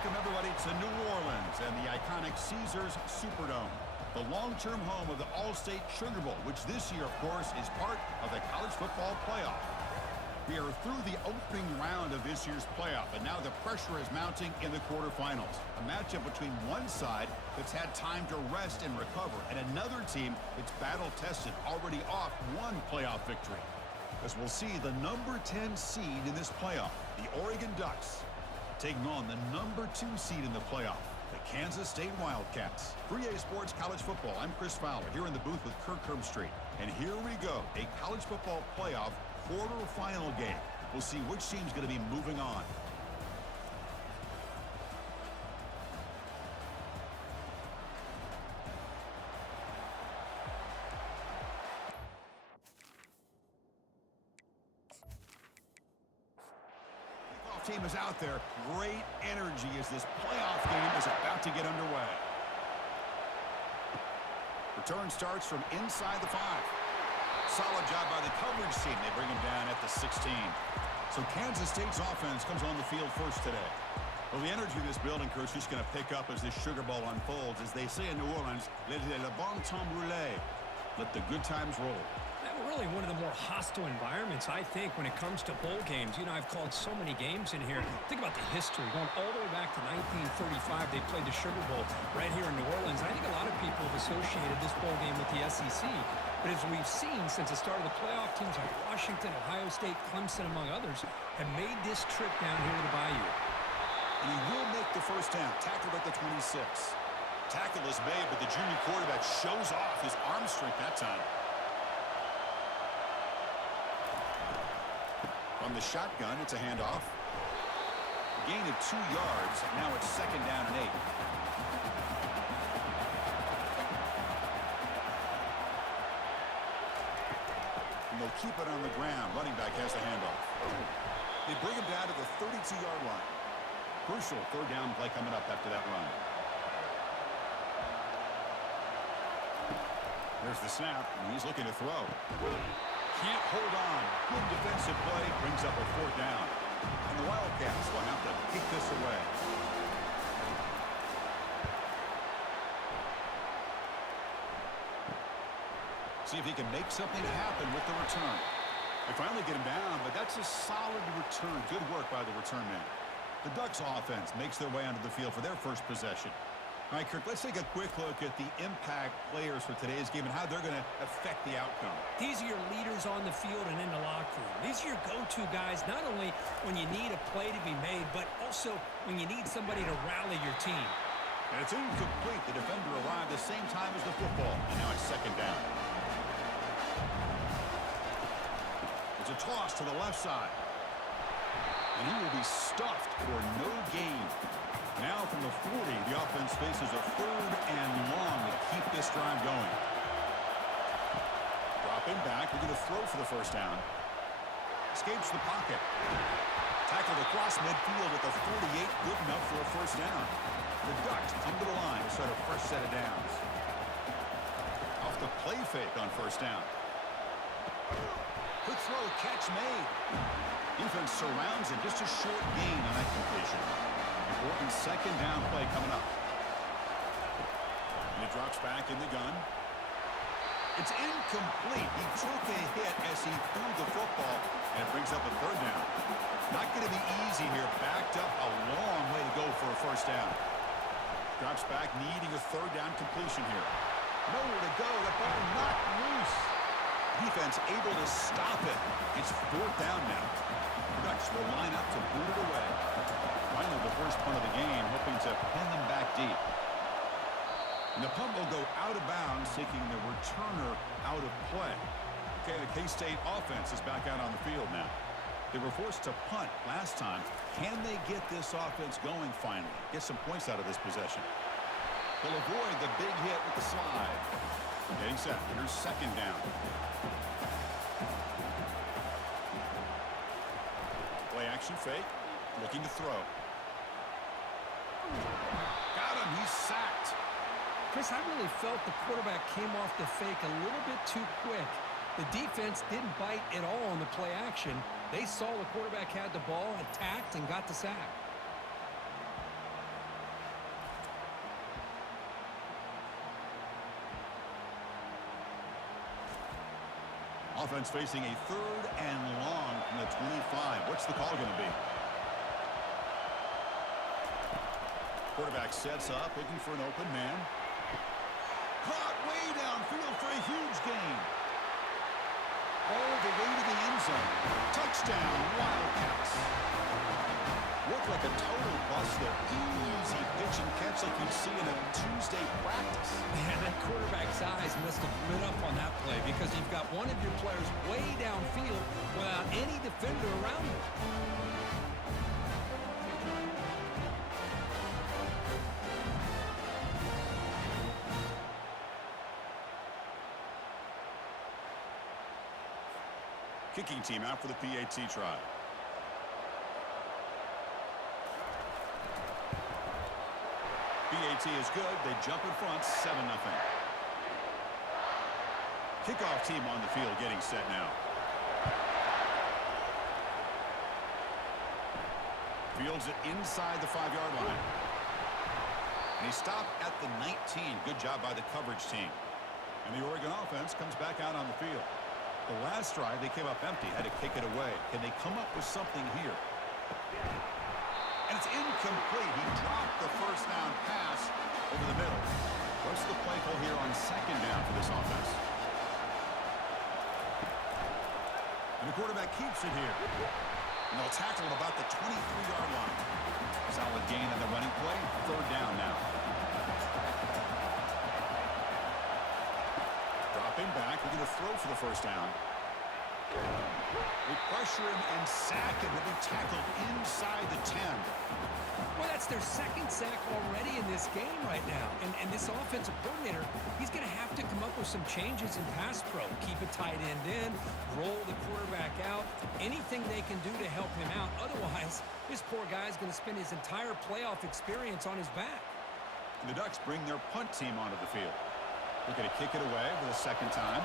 Welcome, everybody, to New Orleans and the iconic Caesars Superdome, the long-term home of the All-State Sugar Bowl, which this year, of course, is part of the college football playoff. We are through the opening round of this year's playoff, and now the pressure is mounting in the quarterfinals. A matchup between one side that's had time to rest and recover, and another team that's battle-tested, already off one playoff victory. As we'll see the number 10 seed in this playoff, the Oregon Ducks, taking on the number 2 seed in the playoff, the Kansas State Wildcats. For EA Sports College Football, I'm Chris Fowler here in the booth with Kirk Herbstreit. And here we go, a college football playoff quarterfinal game. We'll see which team's going to be moving on. Team is out there. Great energy as this playoff game is about to get underway. Return starts from inside the 5. Solid job by the coverage team. They bring him down at the 16. So Kansas State's offense comes on the field first today. Well, the energy of this building crew is just going to pick up as this Sugar Bowl unfolds. As they say in New Orleans, let le bon temps rouler. Let the good times roll. Really one of the more hostile environments, I think, when it comes to bowl games. You know, I've called so many games in here. Think about the history. Going all the way back to 1935, they played the Sugar Bowl right here in New Orleans. I think a lot of people have associated this bowl game with the SEC. But as we've seen since the start of the playoff, teams like Washington, Ohio State, Clemson, among others, have made this trip down here to the Bayou. And he will make the first down. Tackled at the 26. Tackle is made, but the junior quarterback shows off his arm strength that time. From the shotgun, it's a handoff. Gain of 2 yards. Now it's 2nd down and 8. And they'll keep it on the ground. Running back has the handoff. They bring him down to the 32-yard line. Crucial 3rd down play coming up after that run. There's the snap, and he's looking to throw. Can't hold on. Good defensive play brings up a 4th down. And the Wildcats will have to kick this away. See if he can make something happen with the return. They finally get him down, but that's a solid return. Good work by the return man. The Ducks offense makes their way onto the field for their first possession. All right, Kirk, let's take a quick look at the impact players for today's game and how they're going to affect the outcome. These are your leaders on the field and in the locker room. These are your go-to guys, not only when you need a play to be made, but also when you need somebody to rally your team. And it's incomplete. The defender arrived the same time as the football, and now it's 2nd down. It's a toss to the left side. And he will be stuffed for no gain. Now from the 40, the offense faces a 3rd and long to keep this drive going. Dropping back, they're going to throw for the first down. Escapes the pocket. Tackled across midfield at the 48, good enough for a first down. The Ducks come to the line to start a fresh set of downs. Off the play fake on first down. Quick throw, catch made. Defense surrounds it, just a short gain on that completion. Important 2nd down play coming up. And it drops back in the gun. It's incomplete. He took a hit as he threw the football, and it brings up a 3rd down. Not going to be easy here. Backed up a long way to go for a first down. Drops back, needing a 3rd down completion here. Nowhere to go. The ball knocked loose. Defense able to stop it. It's 4th down now. The Ducks will line up to boot it away. Finally, the first punt of the game, hoping to pin them back deep. And the punt will go out of bounds, taking the returner out of play. Okay, the K-State offense is back out on the field now. They were forced to punt last time. Can they get this offense going finally? Get some points out of this possession. They'll avoid the big hit with the slide. Getting set. Here's 2nd down. Play action fake. Looking to throw. Got him. He's sacked. Chris, I really felt the quarterback came off the fake a little bit too quick. The defense didn't bite at all on the play action. They saw the quarterback had the ball, attacked, and got the sack. Offense facing a 3rd and long from the 25. What's the call going to be? Quarterback sets up, looking for an open man. Caught way downfield for a huge gain. All the way to the end zone. Touchdown, Wildcats. Looked like a total bust there. Easy pitch and catch like you'd see in a Tuesday practice. Man, that quarterback's eyes must have lit up on that play because you've got one of your players way downfield without any defender around him. Kicking team out for the PAT try. PAT is good. They jump in front, 7-0. Kickoff team on the field getting set now. Fields it inside the 5-yard line. And he stopped at the 19. Good job by the coverage team. And the Oregon offense comes back out on the field. The last drive, they came up empty, had to kick it away. Can they come up with something here? And it's incomplete. He dropped the first down pass over the middle. What's the play call here on 2nd down for this offense? And the quarterback keeps it here. And they'll tackle at about the 23-yard line. Solid gain on the running play. 3rd down now. Dropping back. We're going to throw for the first down. We pressure him and sack him. He'll be tackled inside the 10. Well, that's their 2nd sack already in this game right now. And this offensive coordinator, he's going to have to come up with some changes in pass pro. Keep a tight end in, roll the quarterback out, anything they can do to help him out. Otherwise, this poor guy's going to spend his entire playoff experience on his back. And the Ducks bring their punt team onto the field. They're going to kick it away for the 2nd time.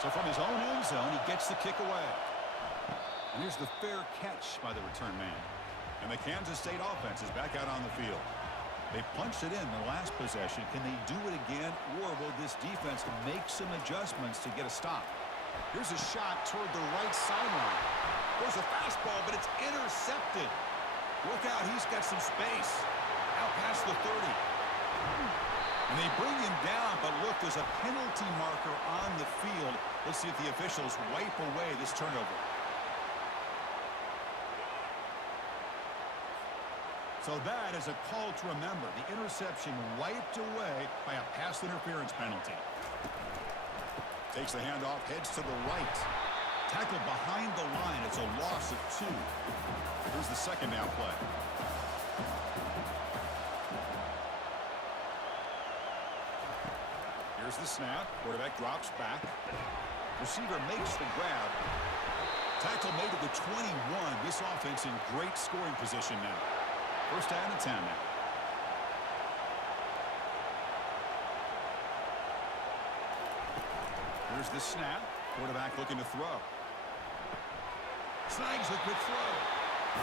So from his own end zone, he gets the kick away. And here's the fair catch by the return man. And the Kansas State offense is back out on the field. They punched it in the last possession. Can they do it again, or will this defense make some adjustments to get a stop? Here's a shot toward the right sideline. There's a fastball, but it's intercepted. Look out, he's got some space. Out past the 30. And they bring him down, but look, there's a penalty marker on the field. Let's see if the officials wipe away this turnover. So that is a call to remember. The interception wiped away by a pass interference penalty. Takes the handoff, heads to the right. Tackled behind the line. It's a loss of 2. Here's the 2nd down play. Here's the snap. Quarterback drops back. Receiver makes the grab. Tackle made at the 21. This offense in great scoring position now. 1st down and 10 now. Here's the snap. Quarterback looking to throw. Snags the quick throw.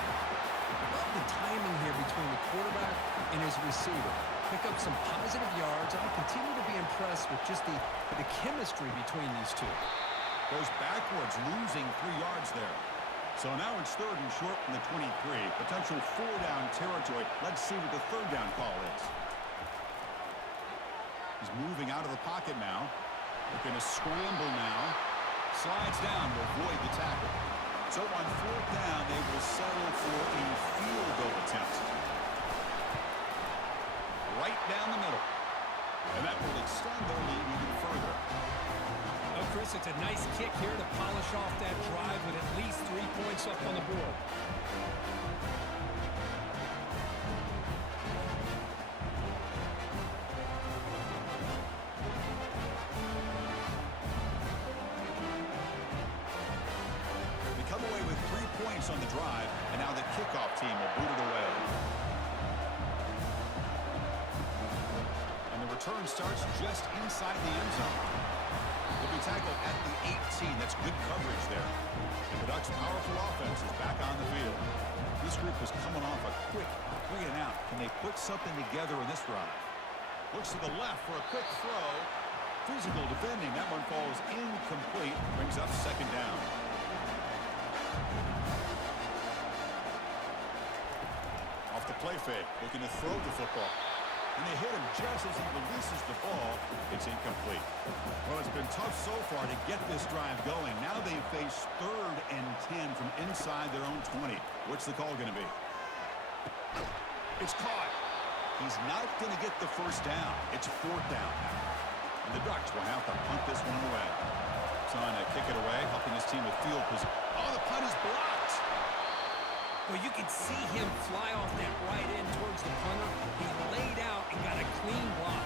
Love the timing here between the quarterback and his receiver. Pick up some positive yards. I continue to be impressed with just the chemistry between these two. Goes backwards, losing 3 yards there. So now it's 3rd and short from the 23. Potential 4-down territory. Let's see what the 3rd down call is. He's moving out of the pocket now. Looking to scramble now. Slides down to avoid the tackle. So on 4th down, they will settle for a field goal attempt. Right down the middle. And that will extend their lead even further. Oh, Chris, it's a nice kick here to polish off that drive with at least 3 points up on the board. They come away with 3 points on the drive, and now the kickoff team will boot it away. And the return starts just inside the end zone. He'll be tackled at the 18. That's good coverage there. And the Ducks' powerful offense is back on the field. This group is coming off a quick 3 and out. Can they put something together in this drive? Looks to the left for a quick throw. Physical defending. That one falls incomplete. Brings up second down. Off the play fake. Looking to throw the football. And they hit him just as he releases the ball. It's incomplete. Well, it's been tough so far to get this drive going. Now they face 3rd and 10 from inside their own 20. What's the call going to be? It's caught. He's not going to get the first down. It's 4th down. And the Ducks will have to punt this one away. Trying to kick it away, helping his team with field position. Oh, the punt is blocked. Well, you can see him fly off that right end towards the punter. He laid out and got a clean block.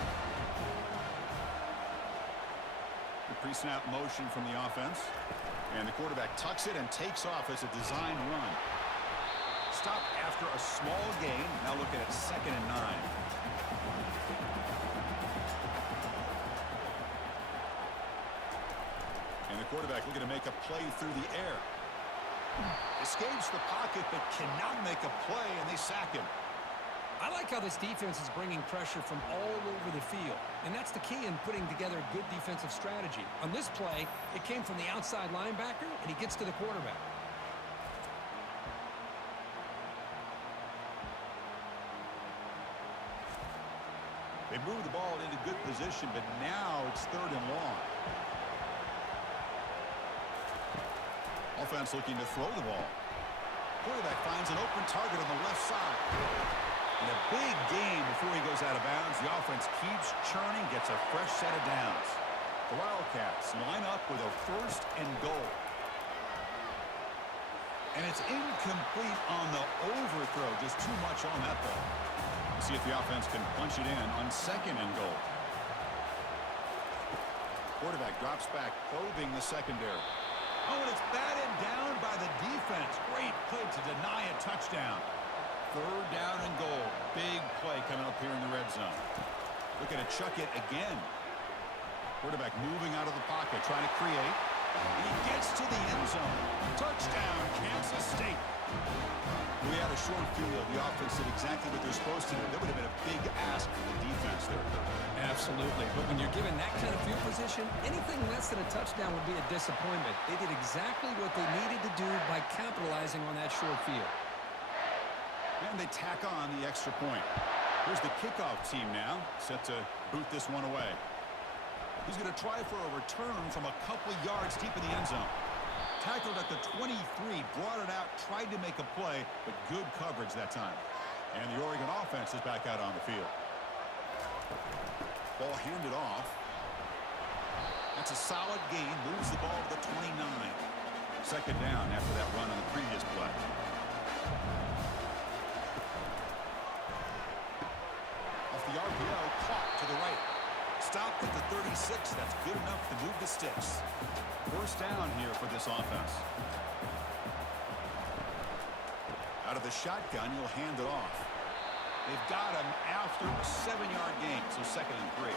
The pre-snap motion from the offense. And the quarterback tucks it and takes off as a design run. Stop after a small gain. Now looking at 2nd and 9. And the quarterback looking to make a play through the air. Escapes the pocket but cannot make a play, and they sack him. I like how this defense is bringing pressure from all over the field, and that's the key in putting together a good defensive strategy. On this play, it came from the outside linebacker, and he gets to the quarterback. They move the ball into good position, but now it's 3rd and long. Offense looking to throw the ball. Quarterback finds an open target on the left side. And a big gain before he goes out of bounds. The offense keeps churning, gets a fresh set of downs. The Wildcats line up with a 1st and goal. And it's incomplete on the overthrow. Just too much on that ball. Let's see if the offense can punch it in on 2nd and goal. Quarterback drops back, probing the secondary. Oh, and it's batted down by the defense. Great play to deny a touchdown. 3rd down and goal. Big play coming up here in the red zone. Looking to chuck it again. Quarterback moving out of the pocket, trying to create. And he gets to the end zone. Touchdown, Kansas State. We had a short field. The offense did exactly what they're supposed to do. That would have been a big ask for the defense there. Absolutely. But when you're given that kind of field position, anything less than a touchdown would be a disappointment. They did exactly what they needed to do by capitalizing on that short field. And they tack on the extra point. Here's the kickoff team now, set to boot this one away. He's going to try for a return from a couple yards deep in the end zone. Tackled at the 23, brought it out, tried to make a play, but good coverage that time. And the Oregon offense is back out on the field. Ball handed off. That's a solid gain. Moves the ball to the 29. 2nd down after that run on the previous play. Off the RPO, caught to the right. Stopped at the 36. That's good enough to move the sticks. 1st down here for this offense. Out of the shotgun, he'll hand it off. They've got him after a 7-yard gain, so 2nd and 3.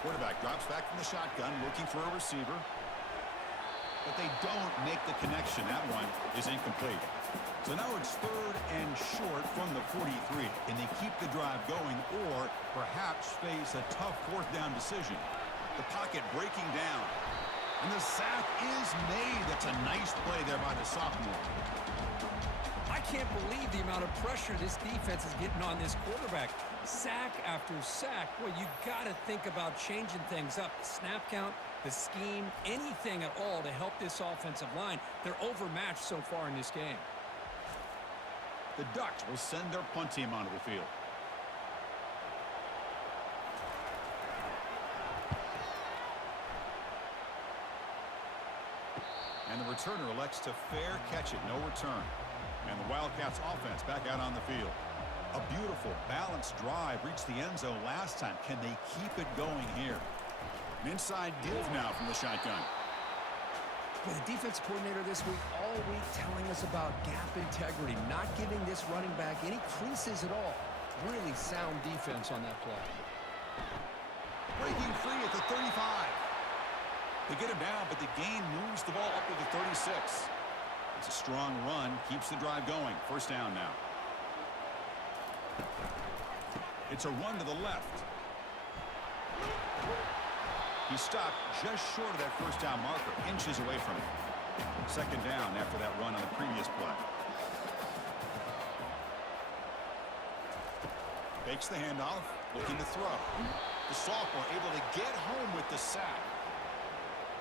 Quarterback drops back from the shotgun, looking for a receiver. But they don't make the connection. That one is incomplete. So now it's 3rd and short from the 43. Can they keep the drive going or perhaps face a tough 4th down decision? The pocket breaking down. And the sack is made. That's a nice play there by the sophomore. I can't believe the amount of pressure this defense is getting on this quarterback. Sack after sack. Well, you got to think about changing things up. The snap count, the scheme, anything at all to help this offensive line. They're overmatched so far in this game. The Ducks will send their punt team onto the field. And the returner elects to fair catch it. No return. And the Wildcats offense back out on the field. A beautiful, balanced drive reached the end zone last time. Can they keep it going here? An inside give now from the shotgun. Well, the defense coordinator this week, all week telling us about gap integrity, not giving this running back any creases at all. Really sound defense on that play. Breaking free at the 35. They get him down, but the gain moves the ball up to the 36. It's a strong run, keeps the drive going. 1st down now. It's a run to the left. He stopped just short of that first down marker, inches away from it. Second down after that run on the previous play. Fakes the handoff, looking to throw. The sophomore able to get home with the sack.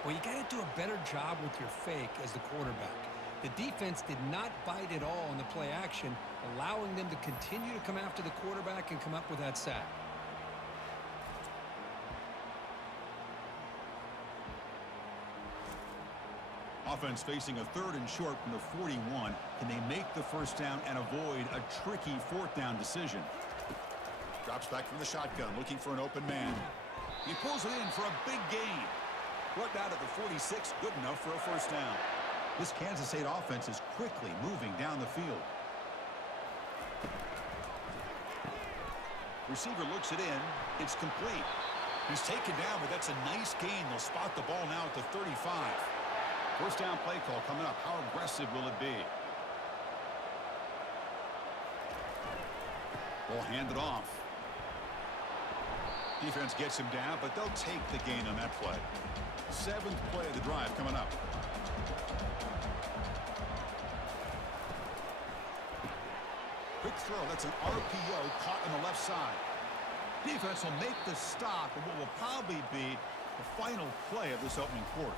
Well, you got to do a better job with your fake as the quarterback. The defense did not bite at all in the play action, allowing them to continue to come after the quarterback and come up with that sack. Offense facing a 3rd and short from the 41. Can they make the first down and avoid a tricky 4th down decision? Drops back from the shotgun, looking for an open man. He pulls it in for a big gain. Brought down at the 46, good enough for a first down. This Kansas State offense is quickly moving down the field. Receiver looks it in. It's complete. He's taken down, but that's a nice gain. They'll spot the ball now at the 35. First down play call coming up. How aggressive will it be? Ball handed off. Defense gets him down, but they'll take the gain on that play. 7th play of the drive coming up. Quick throw. That's an RPO caught on the left side. Defense will make the stop on what will probably be the final play of this opening quarter.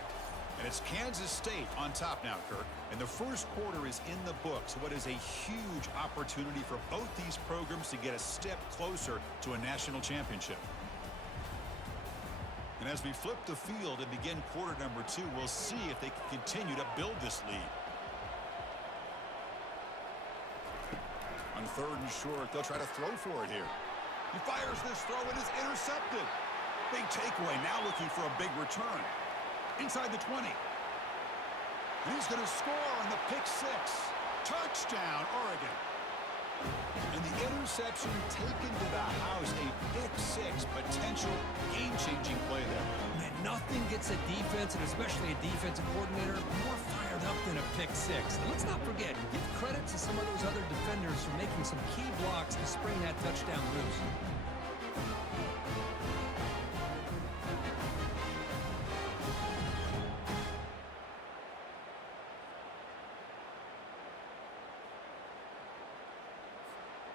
And it's Kansas State on top now, Kirk. And the first quarter is in the books. What is a huge opportunity for both these programs to get a step closer to a national championship. And as we flip the field and begin quarter number 2, we'll see if they can continue to build this lead. On 3rd and short, they'll try to throw for it here. He fires this throw and is intercepted. Big takeaway, now looking for a big return. Inside the 20. And he's going to score on the pick 6. Touchdown, Oregon. And the interception taken to the house. A pick 6 potential game-changing play there. Man, nothing gets a defense, and especially a defensive coordinator, more fired up than a pick 6. And let's not forget, give credit to some of those other defenders for making some key blocks to spring that touchdown loose.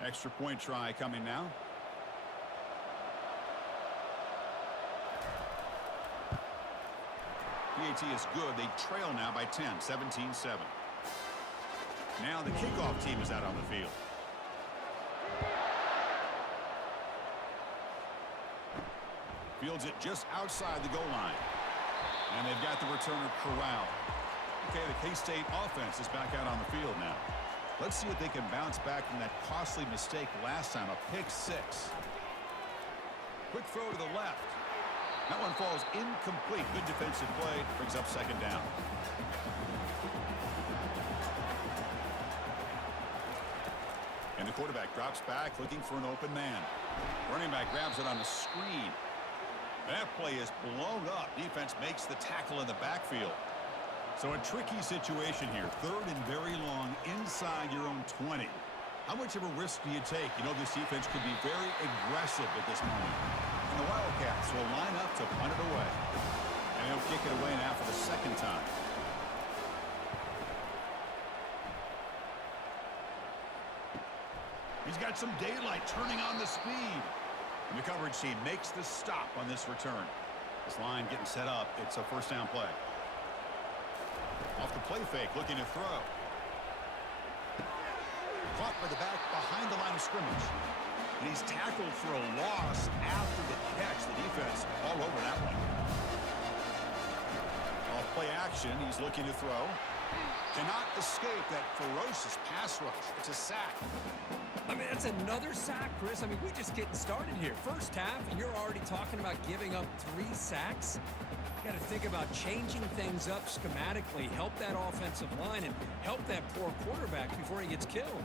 Extra point try coming now. PAT is good. They trail now by 10, 17-7. Now the kickoff team is out on the field. Fields it just outside the goal line. And they've got the returner corralled. Okay, the K-State offense is back out on the field now. Let's see if they can bounce back from that costly mistake last time, a pick 6. Quick throw to the left. That one falls incomplete. Good defensive play. Brings up second down. And the quarterback drops back, looking for an open man. Running back grabs it on a screen. That play is blown up. Defense makes the tackle in the backfield. So a tricky situation here. 3rd and very long inside your own 20. How much of a risk do you take? You know, this defense could be very aggressive at this moment. And the Wildcats will line up to punt it away. And they'll kick it away now for the 2nd time. He's got some daylight turning on the speed. And the coverage team makes the stop on this return. This line getting set up. It's a first down play. Off the play fake, looking to throw. Caught by the back behind the line of scrimmage. And he's tackled for a loss after the catch. The defense all over that one. Off play action, he's looking to throw. Cannot escape that ferocious pass rush. It's a sack. I mean, that's another sack, Chris. I mean, we're just getting started here. First half, and you're already talking about giving up 3 sacks. Got to think about changing things up schematically, help that offensive line, and help that poor quarterback before he gets killed.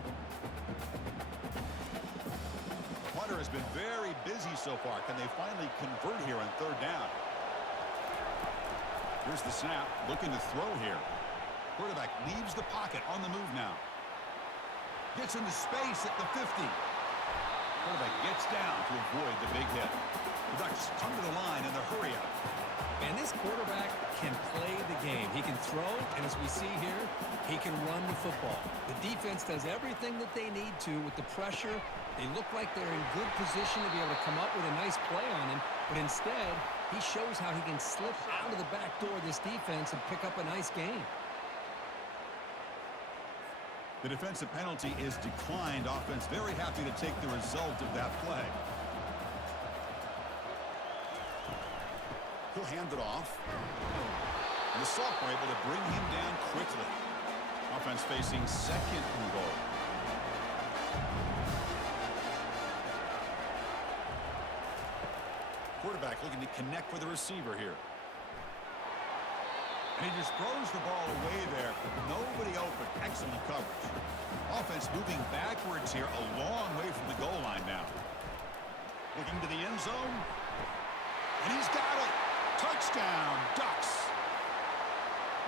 Punter has been very busy so far. Can they finally convert here on 3rd down? Here's the snap, looking to throw here. Quarterback leaves the pocket on the move now. Gets into space at the 50. Quarterback gets down to avoid the big hit. The Ducks come to the line in the hurry up. And this quarterback can play the game. He can throw, and as we see here, he can run the football. The defense does everything that they need to with the pressure. They look like they're in good position to be able to come up with a nice play on him, but instead, he shows how he can slip out of the back door of this defense and pick up a nice gain. The defensive penalty is declined. Offense very happy to take the result of that play. He'll hand it off. And the sophomore able to bring him down quickly. Offense facing second and goal. Quarterback looking to connect with the receiver here. And he just throws the ball away there. Nobody open. Excellent coverage. Offense moving backwards here a long way from the goal line now. Looking to the end zone. And he's got it. Touchdown, Ducks.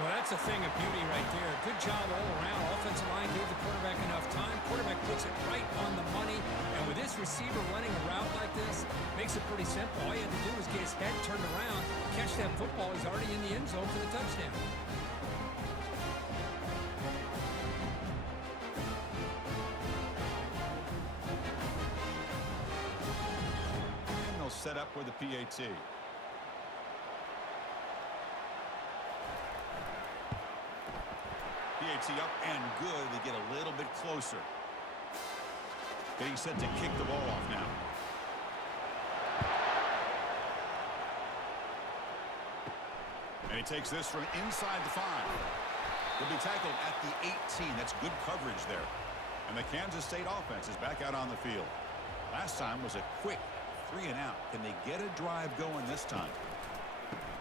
Well, that's a thing of beauty right there. Good job all around. Offensive line gave the quarterback enough time. Quarterback puts it right on the money. And with this receiver running a route like this, makes it pretty simple. All you had to do was get his head turned around, catch that football. He's already in the end zone for the touchdown. And they'll set up with the PAT. PAT up and good. They get a little bit closer. Getting set to kick the ball off now. And he takes this from inside the 5. He'll be tackled at the 18. That's good coverage there. And the Kansas State offense is back out on the field. Last time was a quick 3 and out. Can they get a drive going this time?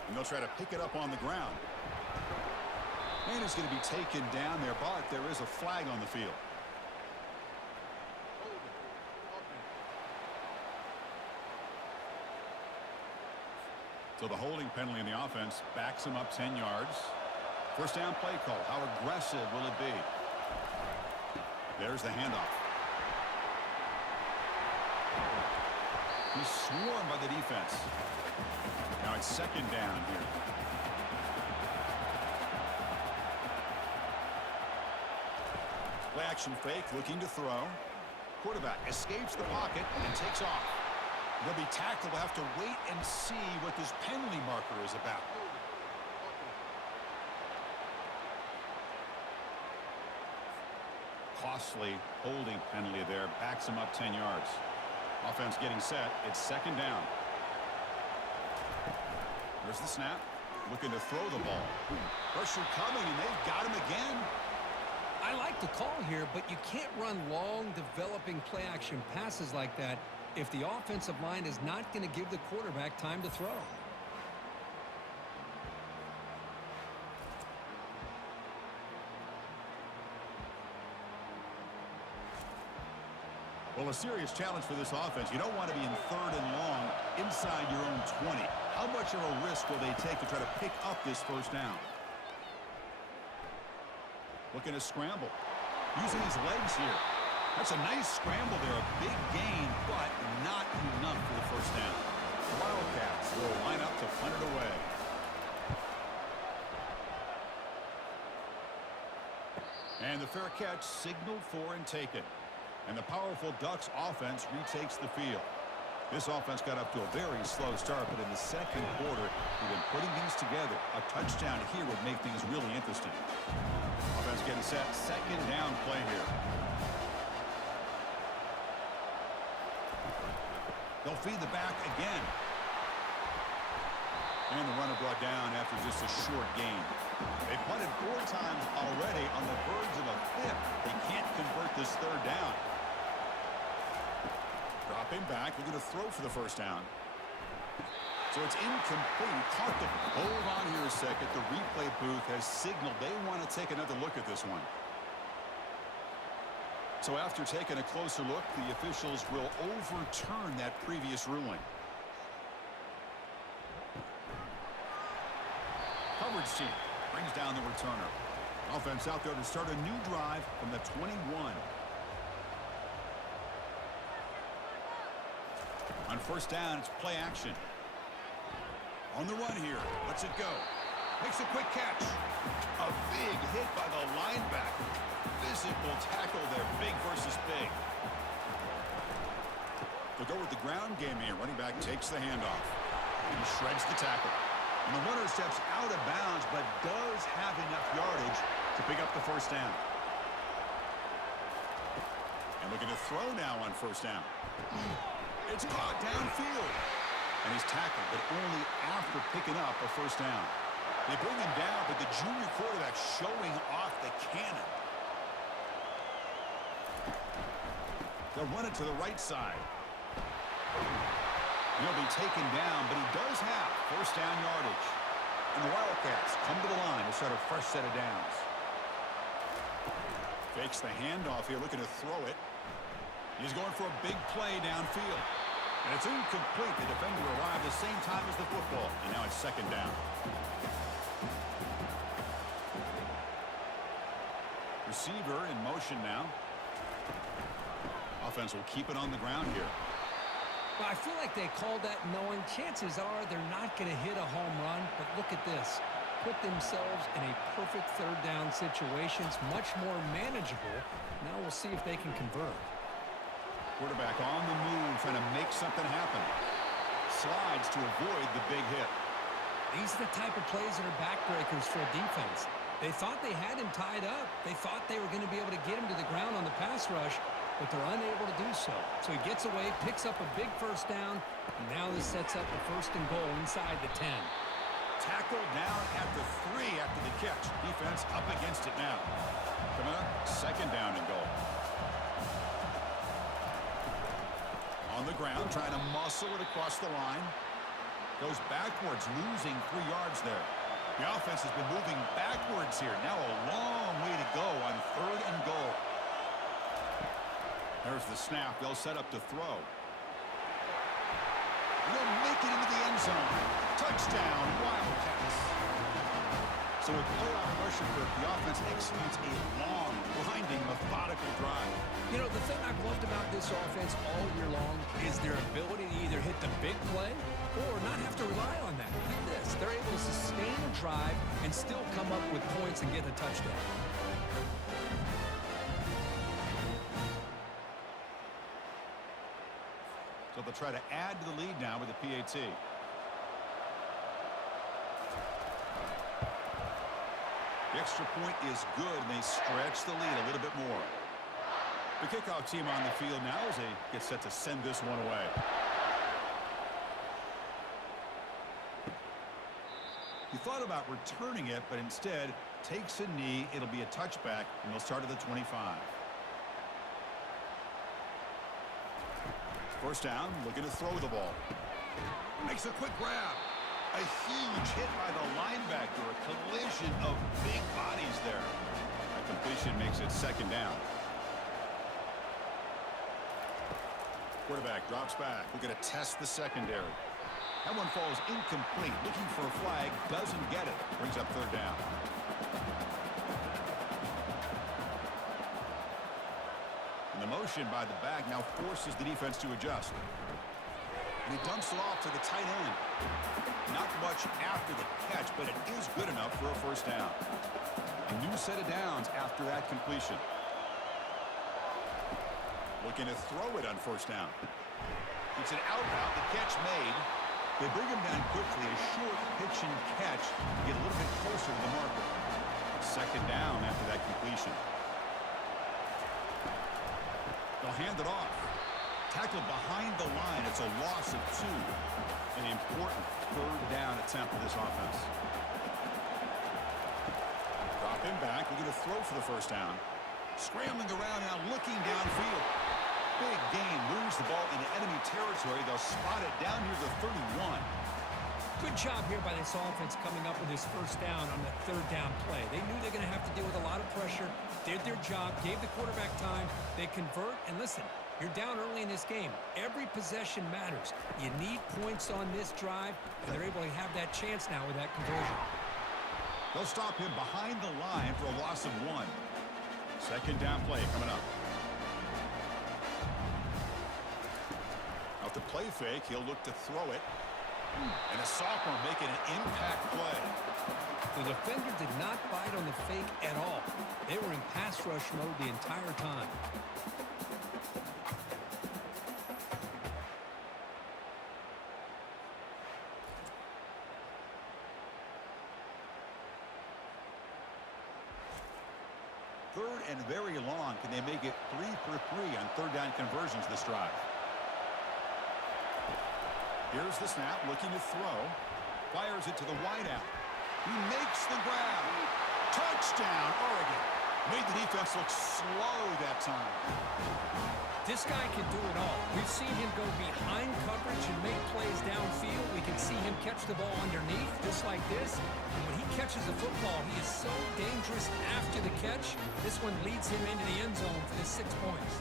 And they'll try to pick it up on the ground. And it's going to be taken down there, but there is a flag on the field. So the holding penalty in the offense backs him up 10 yards. First down play call. How aggressive will it be? There's the handoff. He's swarmed by the defense. Now it's second down here. Play action fake, looking to throw. Quarterback escapes the pocket and takes off. They'll be tackled. They'll have to wait and see what this penalty marker is about. Costly holding penalty there. Backs him up 10 yards. Offense getting set. It's second down. There's the snap. Looking to throw the ball. Pressure coming, and they've got him again. I like the call here, but you can't run long, developing play-action passes like that if the offensive line is not going to give the quarterback time to throw. Well, a serious challenge for this offense. You don't want to be in third and long inside your own 20. How much of a risk will they take to try to pick up this first down? Looking to scramble. Using his legs here. That's a nice scramble there. A big gain, but not enough for the first down. The Wildcats will line up to punt it away. And the fair catch signaled for and taken. And the powerful Ducks offense retakes the field. This offense got up to a very slow start, but in the second quarter, we've been putting things together. A touchdown here would make things really interesting. Offense getting set. Second down play here. They'll feed the back again. And the runner brought down after just a short gain. They punted 4 times already on the verge of a 5th. They can't convert this third down. Dropping back, looking to throw for the first down. So it's incomplete. Caught the hold on here a second. The replay booth has signaled they want to take another look at this one. So after taking a closer look, the officials will overturn that previous ruling. Coverage team brings down the returner. Offense out there to start a new drive from the 21. On first down, it's play action. On the run here. Lets it go. Makes a quick catch. A big hit by the linebacker. Physical tackle there. Big versus big. They'll go with the ground game here. Running back takes the handoff. He shreds the tackle. And the runner steps out of bounds, but does have enough yardage to pick up the first down. And looking to throw now on first down. It's caught downfield. And he's tackled, but only after picking up a first down. They bring him down, but the junior quarterback showing off the cannon. They'll run it to the right side. He'll be taken down, but he does have first down yardage. And the Wildcats come to the line to start a fresh set of downs. Fakes the handoff here, looking to throw it. He's going for a big play downfield. And it's incomplete. The defender arrived the same time as the football. And now it's second down. Receiver in motion now. Offense will keep it on the ground here. Well, I feel like they called that knowing chances are they're not going to hit a home run. But look at this. Put themselves in a perfect third down situation. It's much more manageable. Now we'll see if they can convert. Quarterback on the move, trying to make something happen. Slides to avoid the big hit. These are the type of plays that are backbreakers for a defense. They thought they had him tied up. They thought they were going to be able to get him to the ground on the pass rush, but they're unable to do so. So he gets away, picks up a big first down, and now this sets up a first and goal inside the 10. Tackled down at the 3 after the catch. Defense up against it now. Coming up, second down and goal. On the ground, trying to muscle it across the line. Goes backwards, losing 3 yards there. The offense has been moving backwards here. Now a long way to go on third and goal. There's the snap. They'll set up to throw. They'll make it into the end zone. Touchdown, Wildcats. So with playoff pressure, the offense executes a long, grinding, methodical drive. You know, the thing I've loved about this offense all year long is their ability to either hit the big play or not have to rely on that. Like this. They're able to sustain a drive and still come up with points and get a touchdown. So they'll try to add to the lead now with the PAT. The extra point is good, and they stretch the lead a little bit more. The kickoff team on the field now as they get set to send this one away. He thought about returning it, but instead takes a knee. It'll be a touchback, and they'll start at the 25. First down, looking to throw the ball. Makes a quick grab. A huge hit by the linebacker. A collision of big bodies there. That completion makes it second down. Quarterback drops back. We're going to test the secondary. That one falls incomplete. Looking for a flag. Doesn't get it. Brings up third down. And the motion by the back now forces the defense to adjust. And he dumps it off to the tight end. Not much after the catch, but it is good enough for a first down. A new set of downs after that completion. Looking to throw it on first down. It's an out route. The catch made. They bring him down quickly. A short pitch and catch to get a little bit closer to the marker. Second down after that completion. They'll hand it off. Tackled behind the line. It's a loss of 2. An important third down attempt for this offense. Drop him back. Looking to throw for the first down. Scrambling around now, looking downfield. Big gain. Moves the ball into enemy territory. They'll spot it down near the 31. Good job here by this offense coming up with this first down on that third down play. They knew they're going to have to deal with a lot of pressure. Did their job. Gave the quarterback time. They convert. And listen, you're down early in this game. Every possession matters. You need points on this drive, and they're able to have that chance now with that conversion. They'll stop him behind the line for a loss of 1. Second down play coming up. Now Off the play fake, he'll look to throw it. And a sophomore making an impact play. The defender did not bite on the fake at all. They were in pass rush mode the entire time. Third and very long. Can they make it 3 for 3 on third down conversions this drive? Here's the snap, looking to throw. Fires it to the wideout. He makes the grab. Touchdown, Oregon. Made the defense look slow that time. This guy can do it all. We've seen him go behind coverage and make plays downfield. We can see him catch the ball underneath, just like this. When he catches the football, he is so dangerous after the catch. This one leads him into the end zone for the 6 points.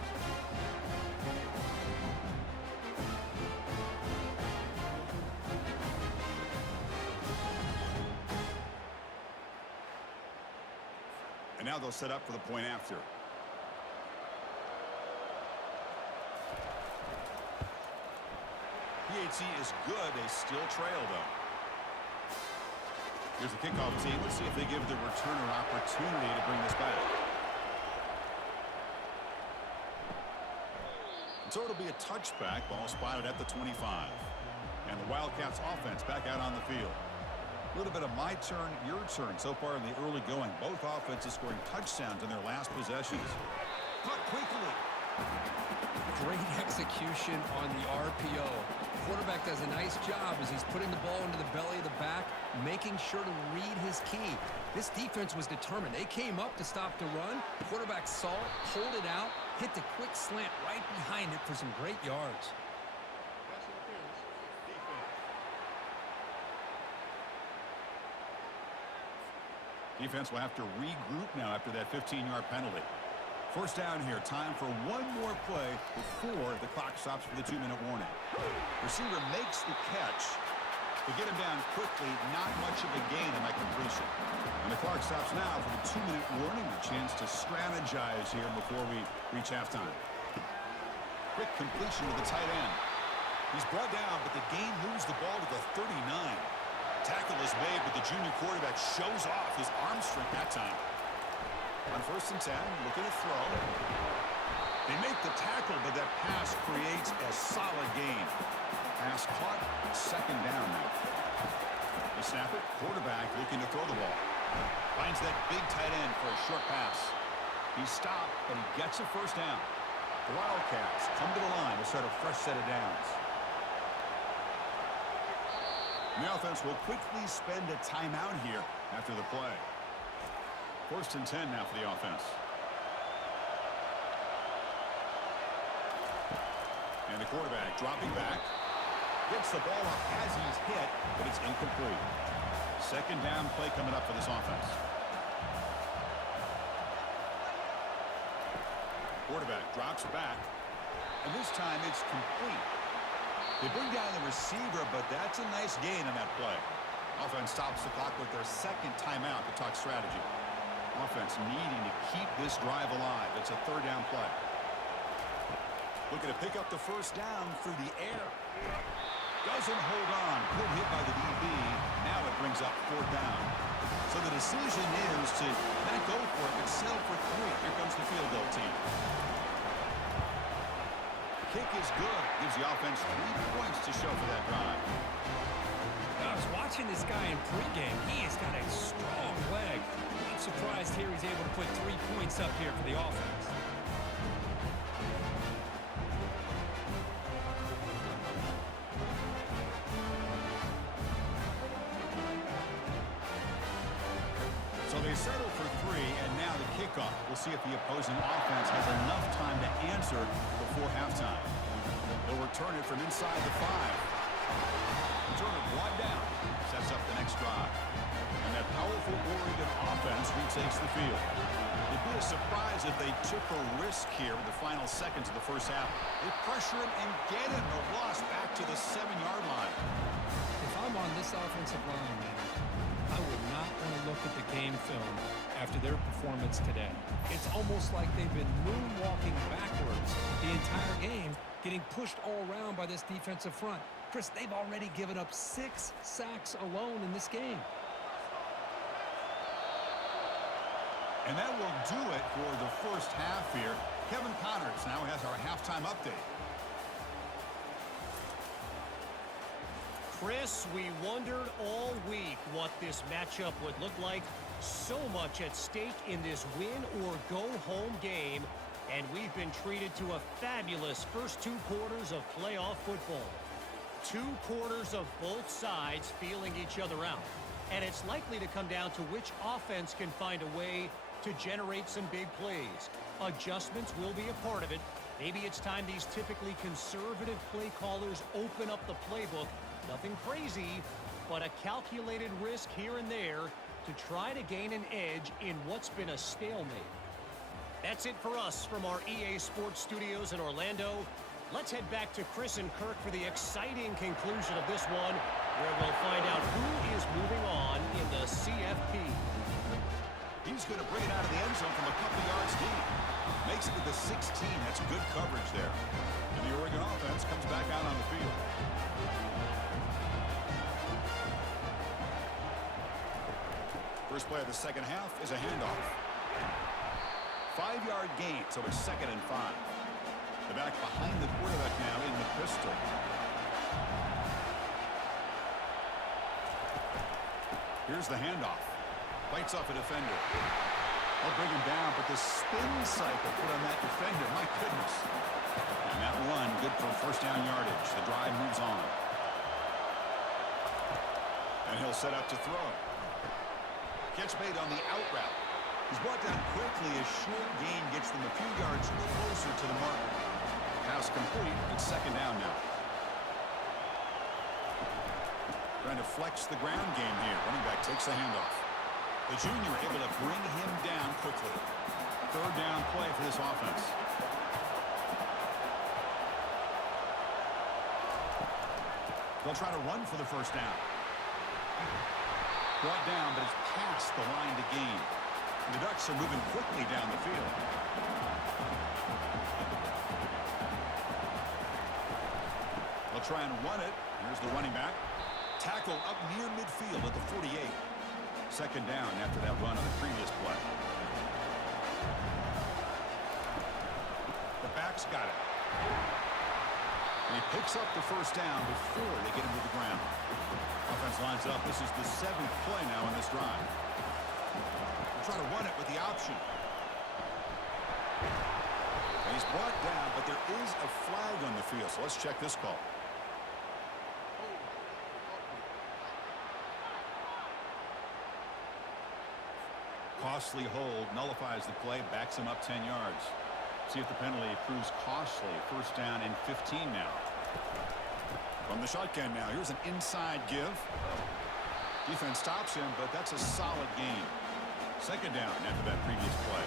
And now they'll set up for the point after. PHC is good. They still trail, though. Here's the kickoff team. Let's see if they give the returner opportunity to bring this back. And so it'll be a touchback. Ball spotted at the 25. And the Wildcats offense back out on the field. A little bit of my turn, your turn so far in the early going. Both offenses scoring touchdowns in their last possessions. Caught quickly. Great execution on the RPO. Quarterback does a nice job as he's putting the ball into the belly of the back, making sure to read his key. This defense was determined. They came up to stop the run. Quarterback saw it, pulled it out, hit the quick slant right behind it for some great yards. Defense will have to regroup now after that 15-yard penalty. First down here. Time for one more play before the clock stops for the 2-minute warning. Receiver makes the catch. To get him down quickly, not much of a gain on that completion. And the clock stops now for the 2-minute warning. A chance to strategize here before we reach halftime. Quick completion to the tight end. He's brought down, but the gain moves the ball to the 39. Tackle is made, but the junior quarterback shows off his arm strength that time. On 1st and 10, looking to throw. They make the tackle, but that pass creates a solid gain. Pass caught, 2nd down now. They snap it, quarterback looking to throw the ball. Finds that big tight end for a short pass. He stopped, but he gets a 1st down. The Wildcats come to the line to start a fresh set of downs. The offense will quickly spend a timeout here after the play. 1st and 10 now for the offense. And the quarterback dropping back. Gets the ball up as he's hit, but it's incomplete. 2nd down play coming up for this offense. Quarterback drops back. And this time it's complete. They bring down the receiver, but that's a nice gain on that play. Offense stops the clock with their 2nd timeout to talk strategy. Offense needing to keep this drive alive. It's a 3rd down play. Looking to pick up the 1st down through the air. Doesn't hold on. Good hit by the DB. Now it brings up 4th down. So the decision is to not go for it, but settle for 3. Here comes the field goal team. Kick is good. Gives the offense 3 points to show for that drive. I was watching this guy in pregame. He has got a strong leg. I'm surprised here he's able to put 3 points up here for the offense. So they settle for 3, and now the kickoff. We'll see if the opposing offense has enough time to answer before halftime. They'll return it from inside the 5. Return it 1 down. Sets up the next drive. And that powerful Oregon offense retakes the field. It'd be a surprise if they took a risk here in the final seconds of the 1st half. They pressure him and get him. The loss back to the 7-yard line. If I'm on this offensive line, man, I would not want to look at the game film after their performance today. It's almost like they've been moonwalking backwards the entire game, getting pushed all around by this defensive front. Chris, they've already given up 6 sacks alone in this game. And that will do it for the first half here. Kevin Connors now has our halftime update. Chris, we wondered all week what this matchup would look like. So much at stake in this win-or-go-home game. And we've been treated to a fabulous first 2 quarters of playoff football. 2 quarters of both sides feeling each other out. And it's likely to come down to which offense can find a way to generate some big plays. Adjustments will be a part of it. Maybe it's time these typically conservative play callers open up the playbook. Nothing crazy, but a calculated risk here and there to try to gain an edge in what's been a stalemate. That's it for us from our EA Sports Studios in Orlando. Let's head back to Chris and Kirk for the exciting conclusion of this one, where we'll find out who is moving on in the CFP. He's going to bring it out of the end zone from a couple yards deep. Makes it to the 16. That's good coverage there. And the Oregon offense comes back out on the field. First play of the second half is a handoff. 5-yard gain, so it's 2nd and 5. The back behind the quarterback now in the pistol. Here's the handoff. Bites off a defender. They'll bring him down, but the spin cycle put on that defender, my goodness. And that run, good for first down yardage. The drive moves on. And he'll set up to throw. Catch made on the out route. He's brought down quickly. A short gain gets them a few yards closer to the marker. Pass complete. It's 2nd down now. Trying to flex the ground game here. Running back takes the handoff. The junior able to bring him down quickly. 3rd down play for this offense. They'll try to run for the first down. Brought down, but it's past the line to gain. And the Ducks are moving quickly down the field. They'll try and run it. Here's the running back. Tackle up near midfield at the 48. 2nd down after that run on the previous play. The back's got it. And he picks up the first down before they get him to the ground. Offense lines up. This is the 7th play now on this drive. They'll try to run it with the option. And he's brought down, but there is a flag on the field. So let's check this call. Costly hold, nullifies the play, backs him up 10 yards. See if the penalty proves costly. First down and 15 now. From the shotgun now, here's an inside give. Defense stops him, but that's a solid gain. 2nd down after that previous play.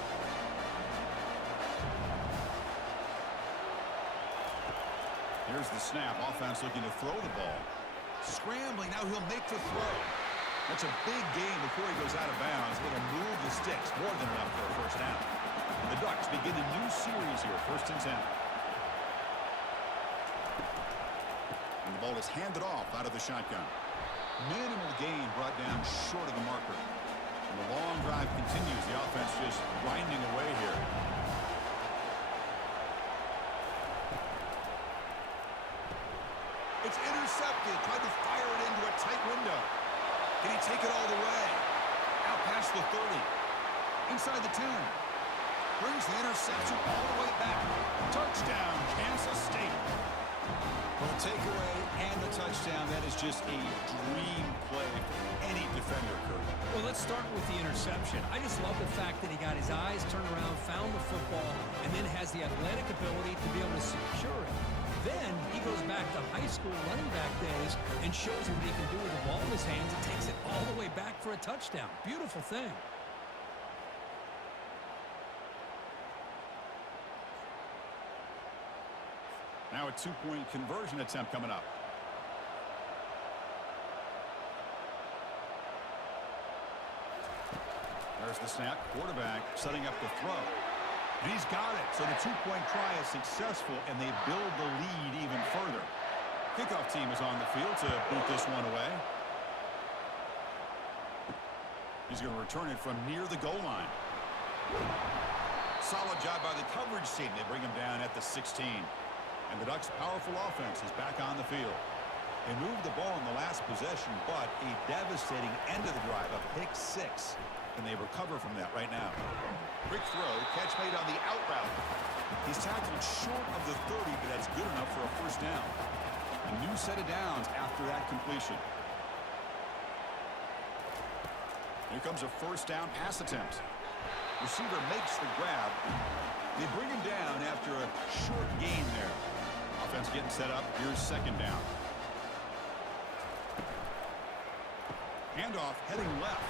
Here's the snap. Offense looking to throw the ball. Scrambling, now he'll make the throw. That's a big gain before he goes out of bounds. It'll move the sticks, more than enough for a first down. And the Ducks begin a new series here, 1st and 10. And the ball is handed off out of the shotgun. Minimal gain brought down short of the marker. And the long drive continues. The offense just grinding away here. It's intercepted. Tried to fire it into a tight window. Can he take it all the way? Out past the 30. Inside the 10. Brings the interception all the way back. Touchdown, Kansas State. Well, the takeaway and the touchdown, that is just a dream play for any defender, Kirk. Well, let's start with the interception. I just love the fact that he got his eyes turned around, found the football, and then has the athletic ability to be able to secure it. Then he goes back to high school running back days and shows him what he can do with the ball in his hands and takes it all the way back for a touchdown. Beautiful thing. Now a 2-point conversion attempt coming up. There's the snap. Quarterback setting up the throw. And he's got it. So the two-point try is successful, and they build the lead even further. Kickoff team is on the field to boot this one away. He's going to return it from near the goal line. Solid job by the coverage team. They bring him down at the 16. And the Ducks' powerful offense is back on the field. They moved the ball in the last possession, but a devastating end of the drive, a pick-6. And they recover from that right now. Quick throw, catch made on the out route. He's tackled short of the 30, but that's good enough for a first down. A new set of downs after that completion. Here comes a first down pass attempt. Receiver makes the grab. They bring him down after a short gain there. Offense getting set up. Here's second down. Handoff heading left.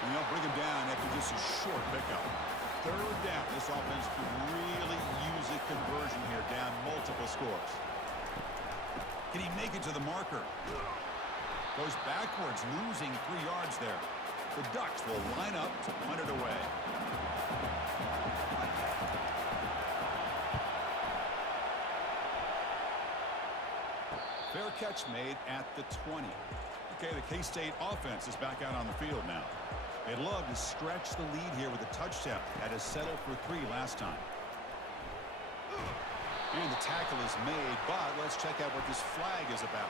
And they'll bring him down after just a short pickup. Third down. This offense could really use a conversion here, down multiple scores. Can he make it to the marker? Goes backwards, losing 3 yards there. The Ducks will line up to punt it away. Fair catch made at the 20. Okay, the K-State offense is back out on the field now. They'd love to stretch the lead here with a touchdown. Had to settle for 3 last time. And the tackle is made, but let's check out what this flag is about.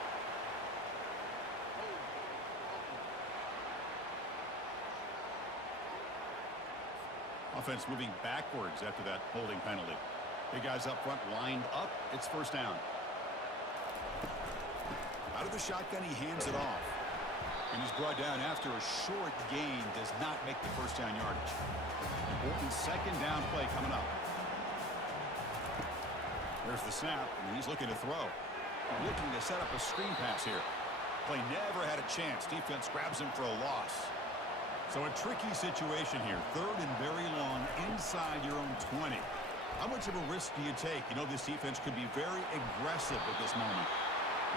Offense moving backwards after that holding penalty. Big guys up front lined up. It's first down. Out of the shotgun, he hands it off. And he's brought down after a short gain. Does not make the first down yardage. Important second down play coming up. There's the snap, and he's looking to throw. Looking to set up a screen pass here. Play never had a chance. Defense grabs him for a loss. So a tricky situation here. Third and very long inside your own 20. How much of a risk do you take? You know this defense could be very aggressive at this moment.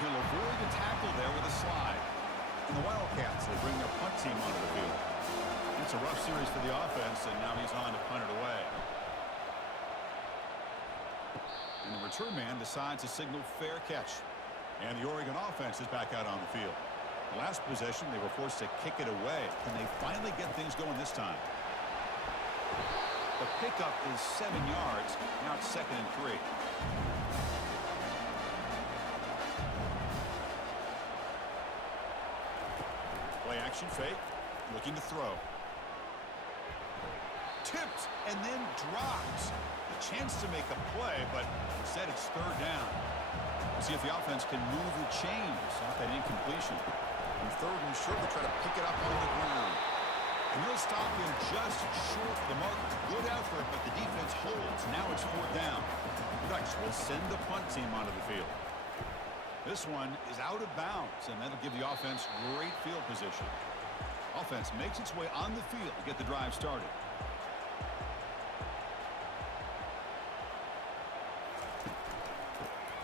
He'll avoid the tackle there with a slide. And the Wildcats, they bring their punt team onto the field. It's a rough series for the offense, and now he's on to punt it away. And the return man decides to signal fair catch. And the Oregon offense is back out on the field. The last possession, they were forced to kick it away. Can they finally get things going this time? The pickup is 7 yards. Now it's 2nd and 3. Play action fake. Looking to throw. Tipped and then dropped. A chance to make a play, but instead it's third down. We'll see if the offense can move the chains off that incompletion. And third and short, they try to pick it up on the ground. And they'll stop him just short of the mark. Good effort, but the defense holds. Now it's fourth down. The Ducks will send the punt team onto the field. This one is out of bounds, and that'll give the offense great field position. Offense makes its way on the field to get the drive started.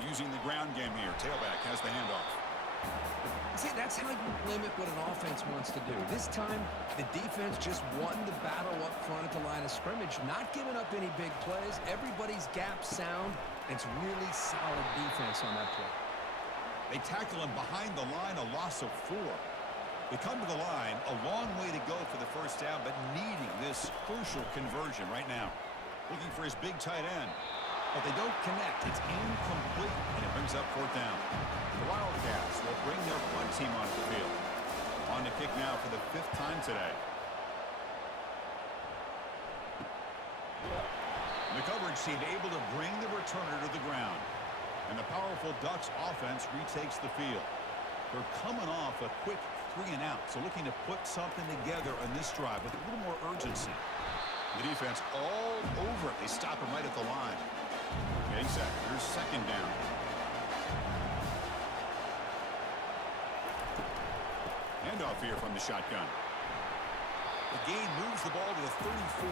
Using the ground game here. Tailback has the handoff. See, that's how you limit what an offense wants to do. This time, the defense just won the battle up front at the line of scrimmage, not giving up any big plays. Everybody's gap sound. It's really solid defense on that play. They tackle him behind the line, a loss of 4. They come to the line, a long way to go for the first down, but needing this crucial conversion right now. Looking for his big tight end. But they don't connect. It's incomplete, and it brings up fourth down. The Wildcats will bring their punt team onto the field. On to kick now for the 5th time today. The coverage team able to bring the returner to the ground. And the powerful Ducks offense retakes the field. They're coming off a quick 3 and out, so looking to put something together on this drive with a little more urgency. The defense all over it. They stop him right at the line. Exactly. Here's second down. Handoff here from the shotgun. The gain moves the ball to the 34.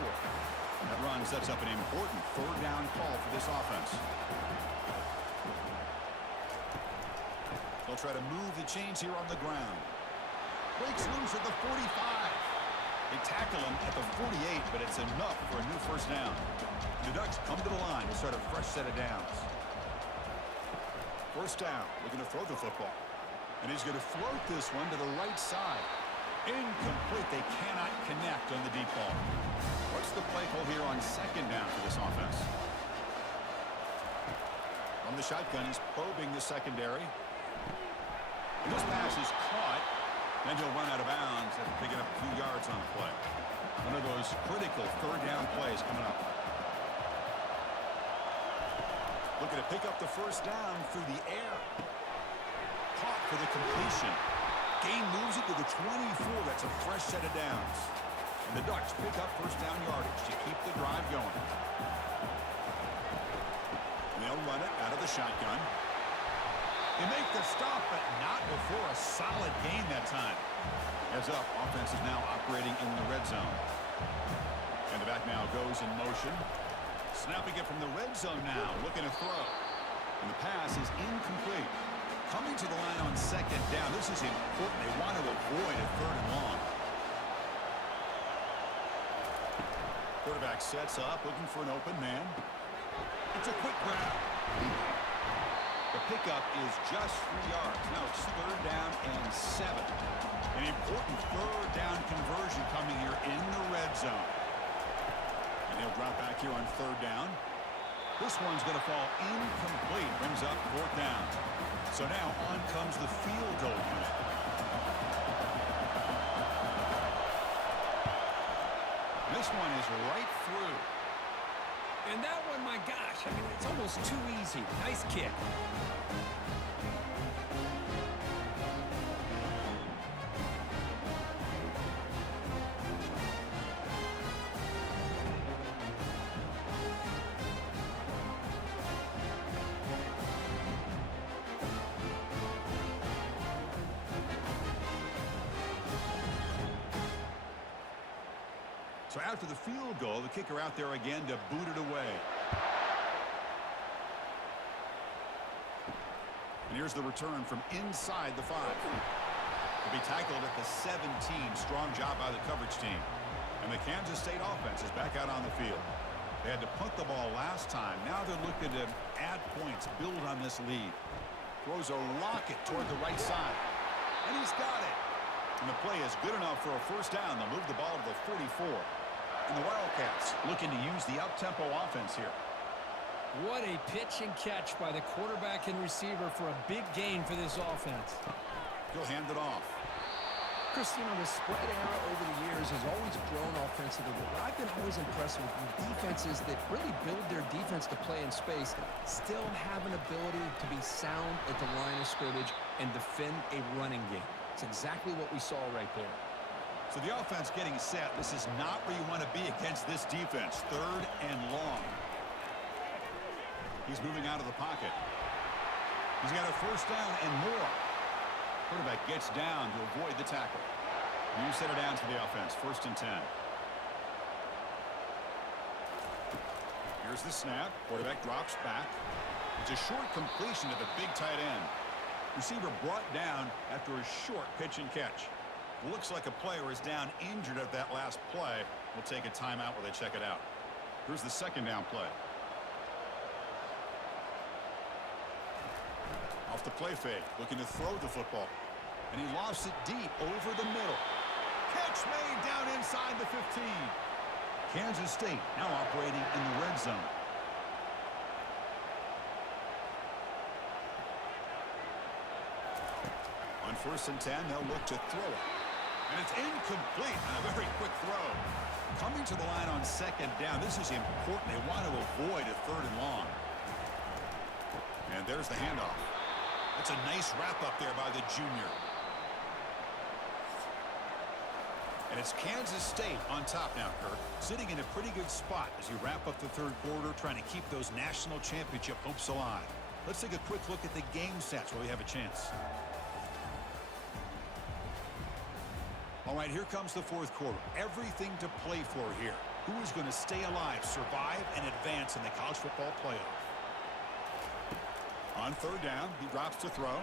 That run sets up an important third down call for this offense. They'll try to move the chains here on the ground. Breaks loose at the 45. They tackle him at the 48, but it's enough for a new first down. The Ducks come to the line to start a fresh set of downs. First down, looking to throw the football. And he's going to float this one to the right side. Incomplete. They cannot connect on the deep ball. What's the play call here on second down for this offense? On the shotgun, he's probing the secondary. And this pass is caught. Then he'll run out of bounds after picking up a few yards on the play. One of those critical third down plays coming up. Looking to pick up the first down through the air. Caught for the completion. Gain moves it to the 24. That's a fresh set of downs. And the Ducks pick up first down yardage to keep the drive going. And they'll run it out of the shotgun. They make the stop, but not before a solid gain that time. Heads up, offense is now operating in the red zone. And the back now goes in motion. Snapping it from the red zone now, looking to throw. And the pass is incomplete. Coming to the line on second down. This is important. They want to avoid a third and long. Quarterback sets up, looking for an open man. It's a quick grab. The pickup is just 3 yards. Now it's third down and 7. An important third down conversion coming here in the red zone. And he'll drop back here on third down. This one's going to fall incomplete. Brings up fourth down. So now on comes the field goal unit. This one is right through. And that one, my gosh, I mean, it's almost too easy. Nice kick. So after the field goal, the kicker out there again to boot it away. And here's the return from inside the 5. To be tackled at the 17. Strong job by the coverage team. And the Kansas State offense is back out on the field. They had to punt the ball last time. Now they're looking to add points, build on this lead. Throws a rocket toward the right side. And he's got it. And the play is good enough for a first down. They'll move the ball to the 44. And the Wildcats looking to use the up-tempo offense here. What a pitch and catch by the quarterback and receiver for a big gain for this offense. He'll hand it off. Chris, you know, the spread era over the years has always grown offensively. But I've been always impressed with defenses that really build their defense to play in space, still have an ability to be sound at the line of scrimmage and defend a running game. It's exactly what we saw right there. So the offense getting set. This is not where you want to be against this defense. Third and long. He's moving out of the pocket. He's got a first down and more. Quarterback gets down to avoid the tackle. New set of downs for the offense. First and 10. Here's the snap. Quarterback drops back. It's a short completion to the big tight end. Receiver brought down after a short pitch and catch. Looks like a player is down injured at that last play. We'll take a timeout while they check it out. Here's the second down play. Off the play fake, looking to throw the football. And he lofts it deep over the middle. Catch made down inside the 15. Kansas State now operating in the red zone. On first and 10, they'll look to throw it. And it's incomplete on a very quick throw. Coming to the line on second down. This is important. They want to avoid a third and long. And there's the handoff. That's a nice wrap up there by the junior. And it's Kansas State on top now, Kirk. Sitting in a pretty good spot as you wrap up the third quarter, trying to keep those national championship hopes alive. Let's take a quick look at the game stats while we have a chance. All right, here comes the fourth quarter. Everything to play for here. Who is going to stay alive, survive, and advance in the college football playoff? On third down, he drops to throw.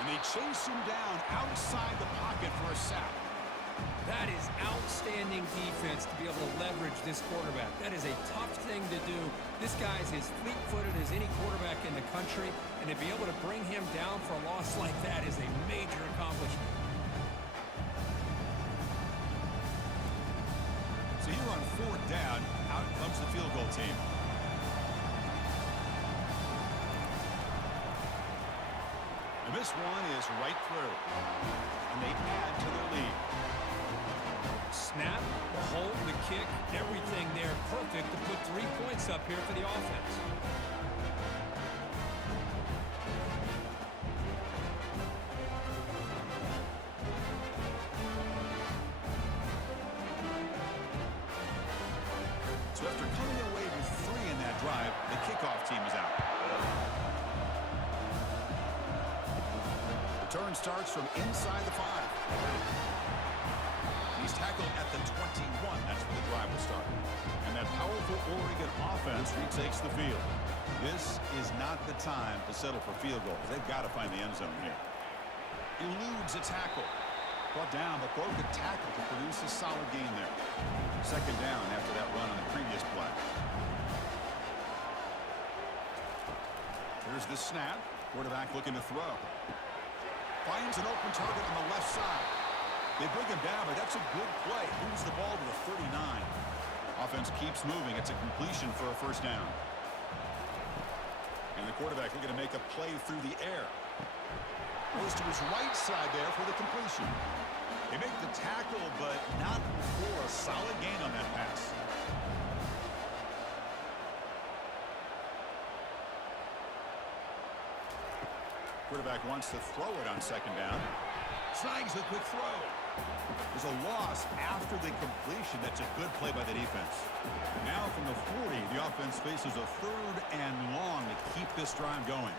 And they chase him down outside the pocket for a sack. That is outstanding defense to be able to leverage this quarterback. That is a tough thing to do. This guy's as fleet-footed as any quarterback in the country, and to be able to bring him down for a loss like that is a major accomplishment. So here on 4th down, out comes the field goal team. And this one is right through. And they add to their lead. Snap, the hold, the kick, everything there perfect to put 3 points up here for the offense. So after coming away with 3 in that drive, the kickoff team is out. Return starts from inside the 5. He's tackled at the 21. That's where the drive will start. And that powerful Oregon offense retakes the field. This is not the time to settle for field goals. They've got to find the end zone here. Eludes a tackle. Brought down, but broke a tackle to produce a solid gain there. 2nd down after that run on the previous play. Here's the snap. Quarterback looking to throw. Finds an open target on the left side. They bring him down, but that's a good play. Moves the ball to the 39. Offense keeps moving. It's a completion for a 1st down. And the quarterback looking to make a play through the air. Goes to his right side there for the completion. They make the tackle, but not for a solid gain on that pass. Quarterback wants to throw it on 2nd down. Snags the quick throw. There's a loss after the completion. That's a good play by the defense. Now from the 40, the offense faces a 3rd and long to keep this drive going.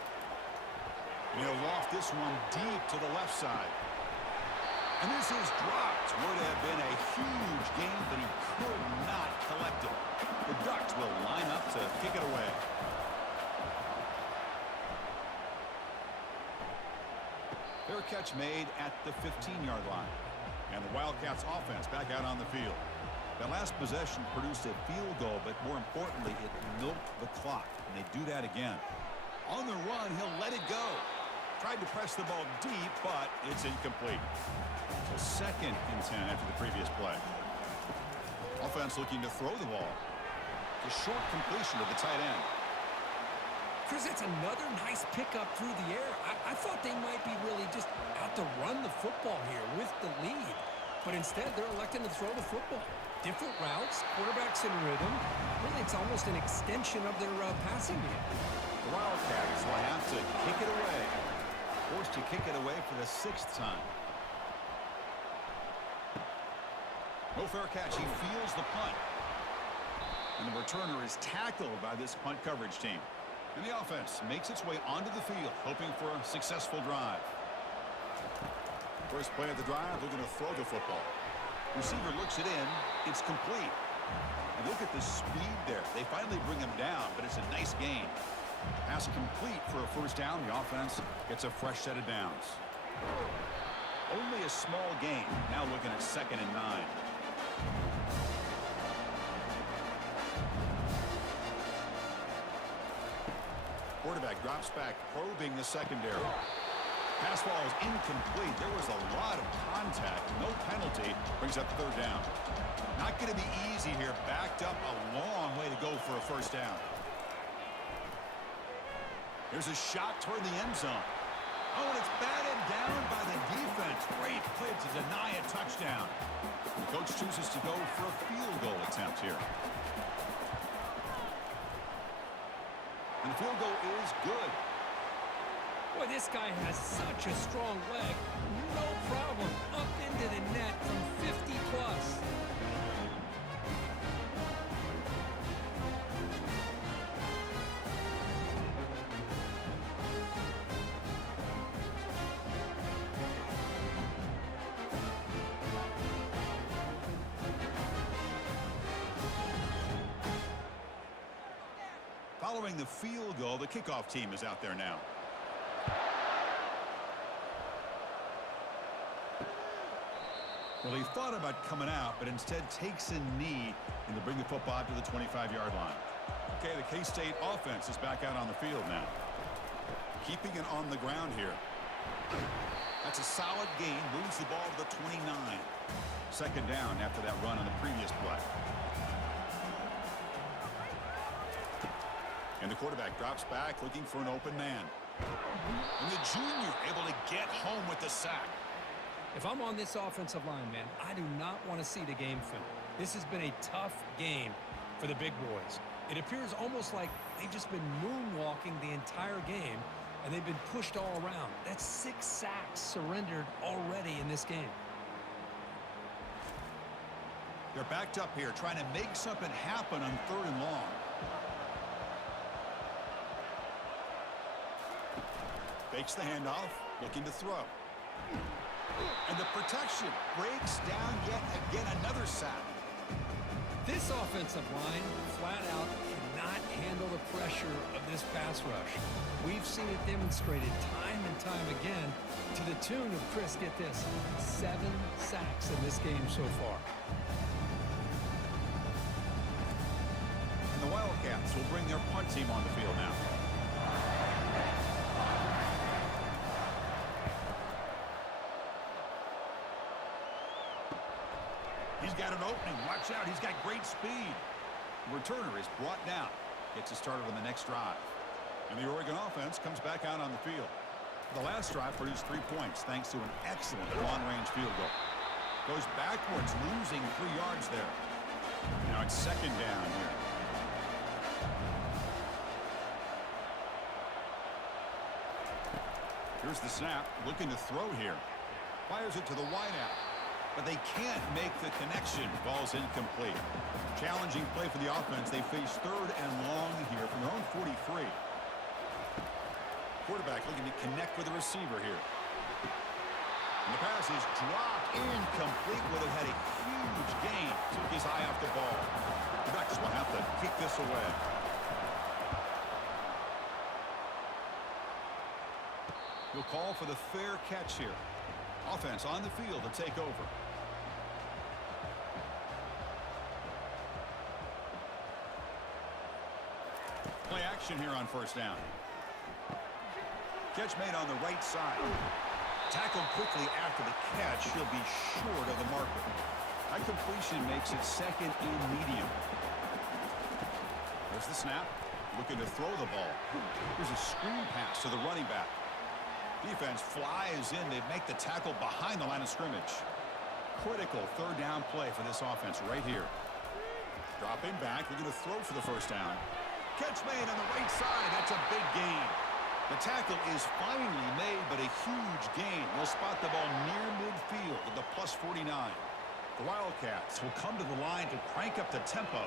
And he'll loft this one deep to the left side. And this is dropped. Would have been a huge gain, but he could not collect it. The Ducks will line up to kick it away. Fair catch made at the 15-yard line. And the Wildcats offense back out on the field. That last possession produced a field goal, but more importantly, it milked the clock. And they do that again. On the run, he'll let it go. Tried to press the ball deep, but it's incomplete. So 2nd and 10 after the previous play. Offense looking to throw the ball. The short completion to the tight end. Chris, that's another nice pickup through the air. I thought they might be really just out to run the football here with the lead. But instead, they're electing to throw the football. Different routes, quarterbacks in rhythm. Really, it's almost an extension of their passing game. The Wildcats will have to kick it away. Forced to kick it away for the 6th time. No fair catch. He feels the punt. And the returner is tackled by this punt coverage team. And the offense makes its way onto the field, hoping for a successful drive. First play of the drive, they're going to throw the football. Receiver looks it in. It's complete. And look at the speed there. They finally bring him down, but it's a nice gain. Pass complete for a 1st down. The offense gets a fresh set of downs. Only a small gain. Now looking at 2nd and 9. Quarterback drops back, probing the secondary. Pass ball is incomplete. There was a lot of contact. No penalty. Brings up 3rd down. Not going to be easy here. Backed up a long way to go for a 1st down. There's a shot toward the end zone. Oh, and it's batted down by the defense. Great play to deny a touchdown. The coach chooses to go for a field goal attempt here. And the field goal is good. Boy, this guy has such a strong leg. No problem. Up into the net from 50 plus. Following the field goal, the kickoff team is out there now. Well, he thought about coming out, but instead takes a knee and to bring the football out to the 25-yard line. Okay, the K-State offense is back out on the field now. Keeping it on the ground here. That's a solid gain. Moves the ball to the 29. Second down after that run on the previous play. And the quarterback drops back looking for an open man. And the junior able to get home with the sack. If I'm on this offensive line, man, I do not want to see the game film. This has been a tough game for the big boys. It appears almost like they've just been moonwalking the entire game, and they've been pushed all around. That's 6 sacks surrendered already in this game. They're backed up here trying to make something happen on 3rd and long. Fakes the handoff, looking to throw. And the protection breaks down yet again another sack. This offensive line flat out cannot handle the pressure of this pass rush. We've seen it demonstrated time and time again to the tune of, Chris, get this, 7 sacks in this game so far. And the Wildcats will bring their punt team on the field now. He's got an opening. Watch out. He's got great speed. The returner is brought down. Gets us started on the next drive. And the Oregon offense comes back out on the field. The last drive produced 3 points thanks to an excellent long-range field goal. Goes backwards, losing 3 yards there. Now it's second down here. Here's the snap. Looking to throw here. Fires it to the wideout. But they can't make the connection. Ball's incomplete. Challenging play for the offense. They face 3rd and long here from their own 43. Quarterback looking to connect with the receiver here. And the pass is dropped. Incomplete. Would have had a huge gain. Took his eye off the ball. The backers will have to kick this away. We'll call for the fair catch here. Offense on the field to take over. Play action here on 1st down. Catch made on the right side. Tackled quickly after the catch. He'll be short of the marker. That completion makes it 2nd and medium. There's the snap. Looking to throw the ball. Here's a screen pass to the running back. Defense flies in. They make the tackle behind the line of scrimmage. Critical 3rd down play for this offense right here. Dropping back. Looking to throw for the 1st down. Catch made on the right side. That's a big gain. The tackle is finally made, but a huge gain. They'll spot the ball near midfield at the +49. The Wildcats will come to the line to crank up the tempo.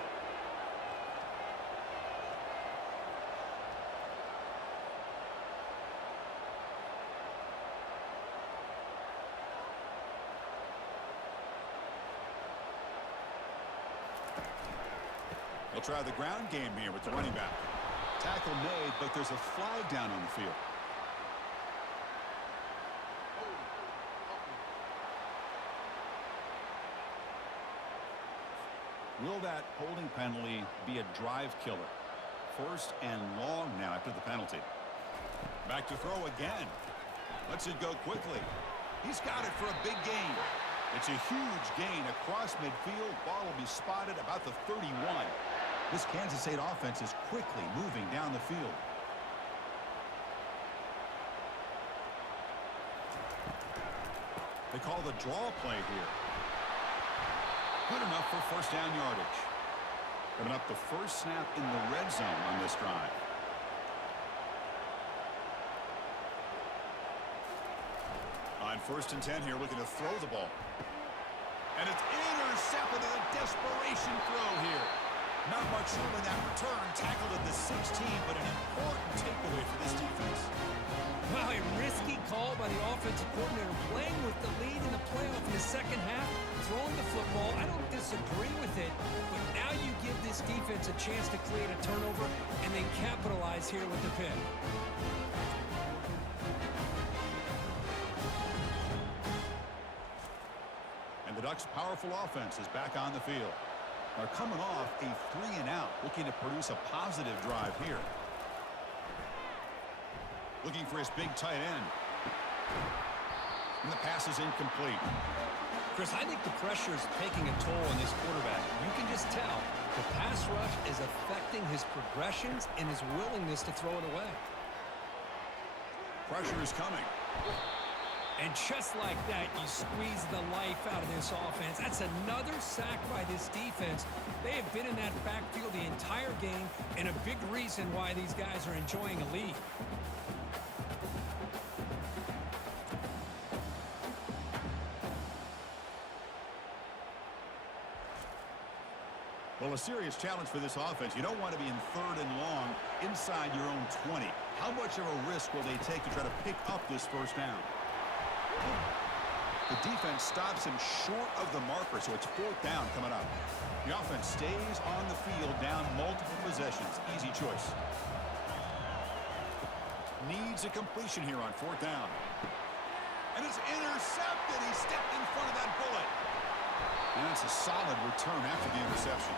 They'll try the ground game here with the running back. Tackle made, but there's a flag down on the field. Will that holding penalty be a drive killer? 1st and long now after the penalty. Back to throw again. Lets it go quickly. He's got it for a big gain. It's a huge gain across midfield. Ball will be spotted about the 31. This Kansas State offense is quickly moving down the field. They call the draw play here. Good enough for 1st down yardage. Coming up the first snap in the red zone on this drive. On 1st and 10 here, looking to throw the ball. And it's intercepted in a desperation throw here. Not much room in that return. Tackled at the 16, but an important takeaway for this defense. Wow, a risky call by the offensive coordinator, playing with the lead in the playoff in the 2nd half, throwing the football. I don't disagree with it, but now you give this defense a chance to create a turnover and then capitalize here with the pick. The Ducks' powerful offense is back on the field. They're coming off a 3-and-out, looking to produce a positive drive here. Looking for his big tight end. And the pass is incomplete. Chris, I think the pressure is taking a toll on this quarterback. You can just tell the pass rush is affecting his progressions and his willingness to throw it away. Pressure is coming. And just like that, you squeeze the life out of this offense. That's another sack by this defense. They have been in that backfield the entire game, and a big reason why these guys are enjoying a lead. Well, a serious challenge for this offense. You don't want to be in 3rd and long inside your own 20. How much of a risk will they take to try to pick up this first down? The defense stops him short of the marker, so it's 4th down coming up. The offense stays on the field down multiple possessions. Easy choice. Needs a completion here on 4th down. And it's intercepted. He stepped in front of that bullet. And that's a solid return after the interception.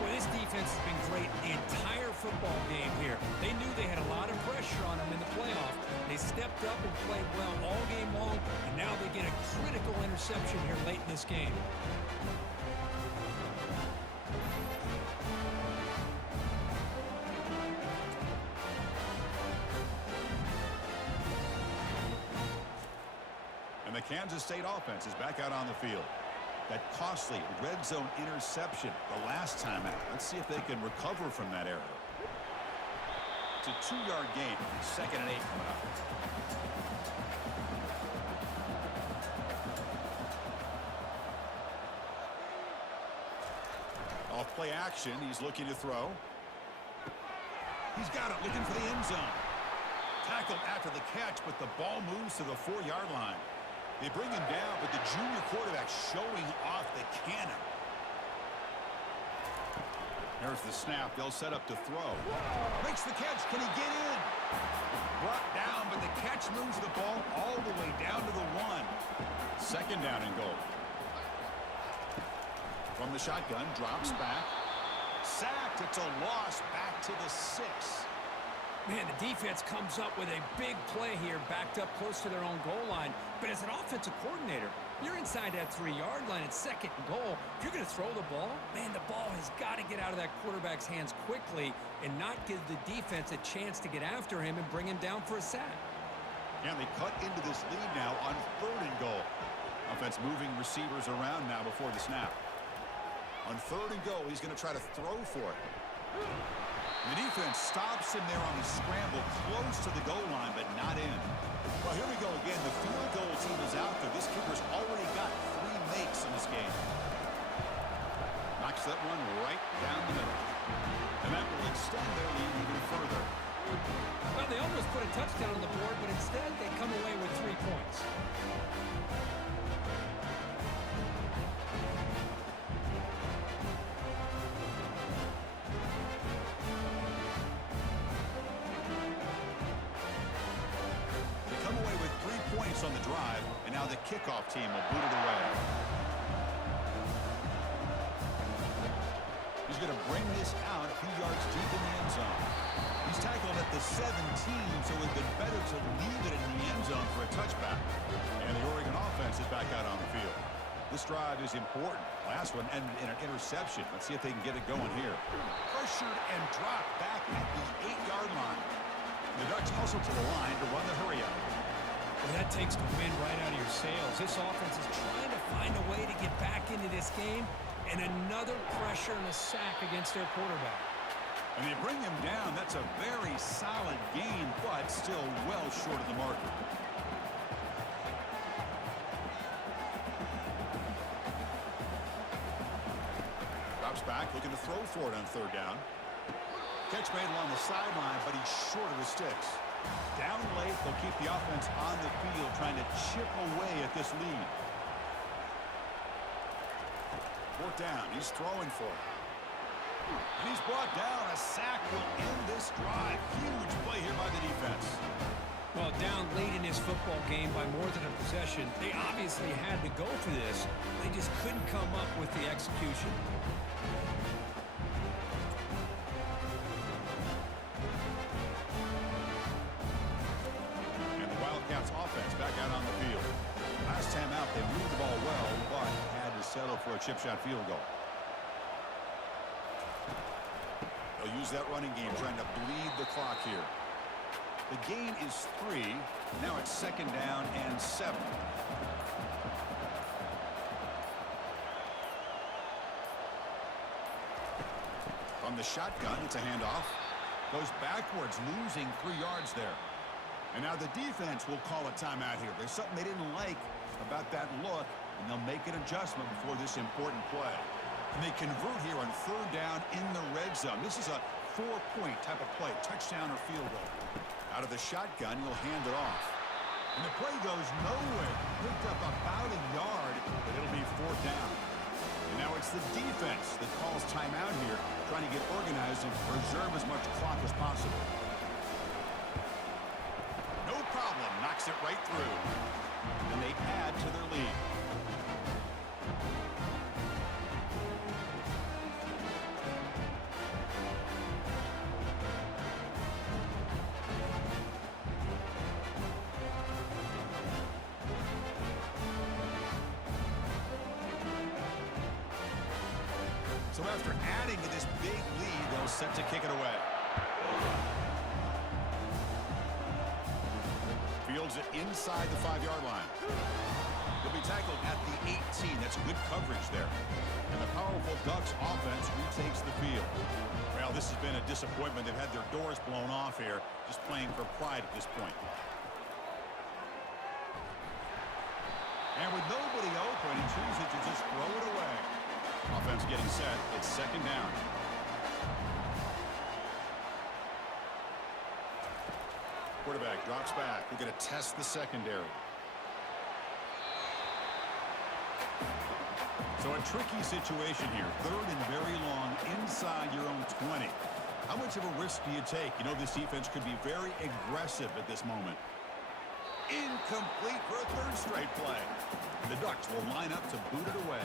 Well, this defense has been great the entire football game here. They knew they had a lot of pressure on them in the playoff. They stepped up and played well all game long, and now they get a critical interception here late in this game. And the Kansas State offense is back out on the field. That costly red zone interception the last time out. Let's see if they can recover from that error. It's a 2-yard gain. 2nd and 8 coming up. Off play action. He's looking to throw. He's got it, looking for the end zone. Tackled after the catch, but the ball moves to the 4-yard line. They bring him down, but the junior quarterback showing off the cannon. There's the snap. They'll set up to throw. Makes the catch. Can he get in? Brought down, but the catch moves the ball all the way down to the 1. 2nd down and goal. From the shotgun, drops back. Sacked. It's a loss back to the 6. Man, the defense comes up with a big play here, backed up close to their own goal line. But as an offensive coordinator, you're inside that 3-yard line at 2nd and goal. If you're going to throw the ball, man, the ball has got to get out of that quarterback's hands quickly and not give the defense a chance to get after him and bring him down for a sack. And they cut into this lead now on 3rd and goal. Offense moving receivers around now before the snap. On 3rd and goal, he's going to try to throw for it. The defense stops him there on the scramble close to the goal line, but not in. Well, here we go again. The field goal team is out there. This kicker's already got 3 makes in this game. Knocks that one right down the middle. And that will extend their lead even further. Well, they almost put a touchdown on the board, but instead they come away with 3 points. On the drive, and now the kickoff team will boot it away. He's going to bring this out a few yards deep in the end zone. He's tackled at the 17, so it would have been better to leave it in the end zone for a touchback. And the Oregon offense is back out on the field. This drive is important. Last one ended in an interception. Let's see if they can get it going here. Pressured and dropped back at the 8-yard line. The Ducks hustle to the line to run the hurry up. Well, that takes the wind right out of your sails. This offense is trying to find a way to get back into this game, and another pressure and a sack against their quarterback. And they bring him down. That's a very solid game, but still well short of the marker. Drops back, looking to throw for it on 3rd down. Catch made along the sideline, but he's short of the sticks. Down late, they'll keep the offense on the field, trying to chip away at this lead. 4th down, he's throwing for it. And he's brought down. A sack will end this drive. Huge play here by the defense. Well, down late in this football game by more than a possession. They obviously had to go for this. They just couldn't come up with the execution. And the Wildcats offense back out on the field. Last time out, they moved the ball well, but had to settle for a chip shot field goal. They'll use that running game, trying to bleed the clock here. The gain is 3. Now it's 2nd down and 7. From the shotgun, it's a handoff. Goes backwards, losing 3 yards there. And now the defense will call a timeout here. There's something they didn't like about that look, and they'll make an adjustment before this important play. And they convert here on 3rd down in the red zone. This is a 4-point type of play, touchdown or field goal. Out of the shotgun, he'll hand it off. And the play goes nowhere. Picked up about a yard, but it'll be 4th down. And now it's the defense that calls timeout here, trying to get organized and preserve as much clock as possible. No problem, knocks it right through. And they add to their lead. So after adding to this big lead, they'll set to kick it away. Fields it inside the 5-yard line. He'll be tackled at the 18. That's good coverage there. And the powerful Ducks offense retakes the field. Well, this has been a disappointment. They've had their doors blown off here, just playing for pride at this point. And with nobody open, he chooses to just throw it away. Offense getting set. It's 2nd down. Quarterback drops back. We're going to test the secondary. So a tricky situation here. 3rd and very long inside your own 20. How much of a risk do you take? You know, this defense could be very aggressive at this moment. Incomplete for a 3rd straight play. The Ducks will line up to boot it away.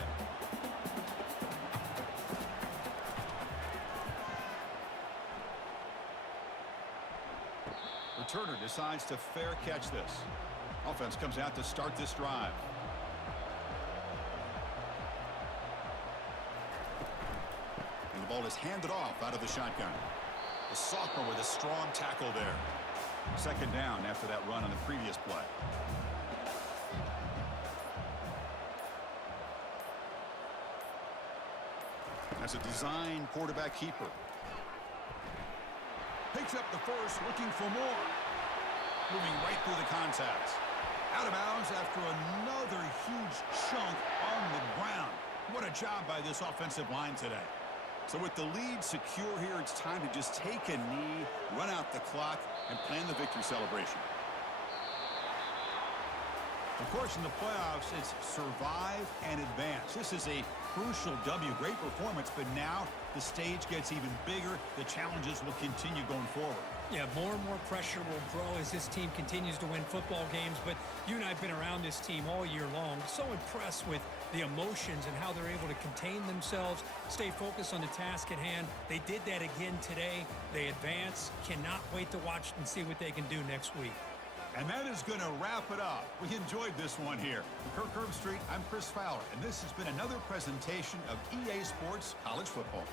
Returner decides to fair catch this. Offense comes out to start this drive. And the ball is handed off out of the shotgun. The sophomore with a strong tackle there. 2nd down after that run on the previous play. That's a design quarterback keeper. Picks up the first, looking for more. Moving right through the contacts. Out of bounds after another huge chunk on the ground. What a job by this offensive line today. So with the lead secure here, it's time to just take a knee, run out the clock, and plan the victory celebration. Of course, in the playoffs, it's survive and advance. This is a crucial W. Great performance, but now the stage gets even bigger. The challenges will continue going forward. Yeah, more and more pressure will grow as this team continues to win football games, but you and I have been around this team all year long. So impressed with the emotions and how they're able to contain themselves, stay focused on the task at hand. They did that again today. They advance. Cannot wait to watch and see what they can do next week. And that is going to wrap it up. We enjoyed this one here. From Kirk Street, I'm Chris Fowler, and this has been another presentation of EA Sports College Football.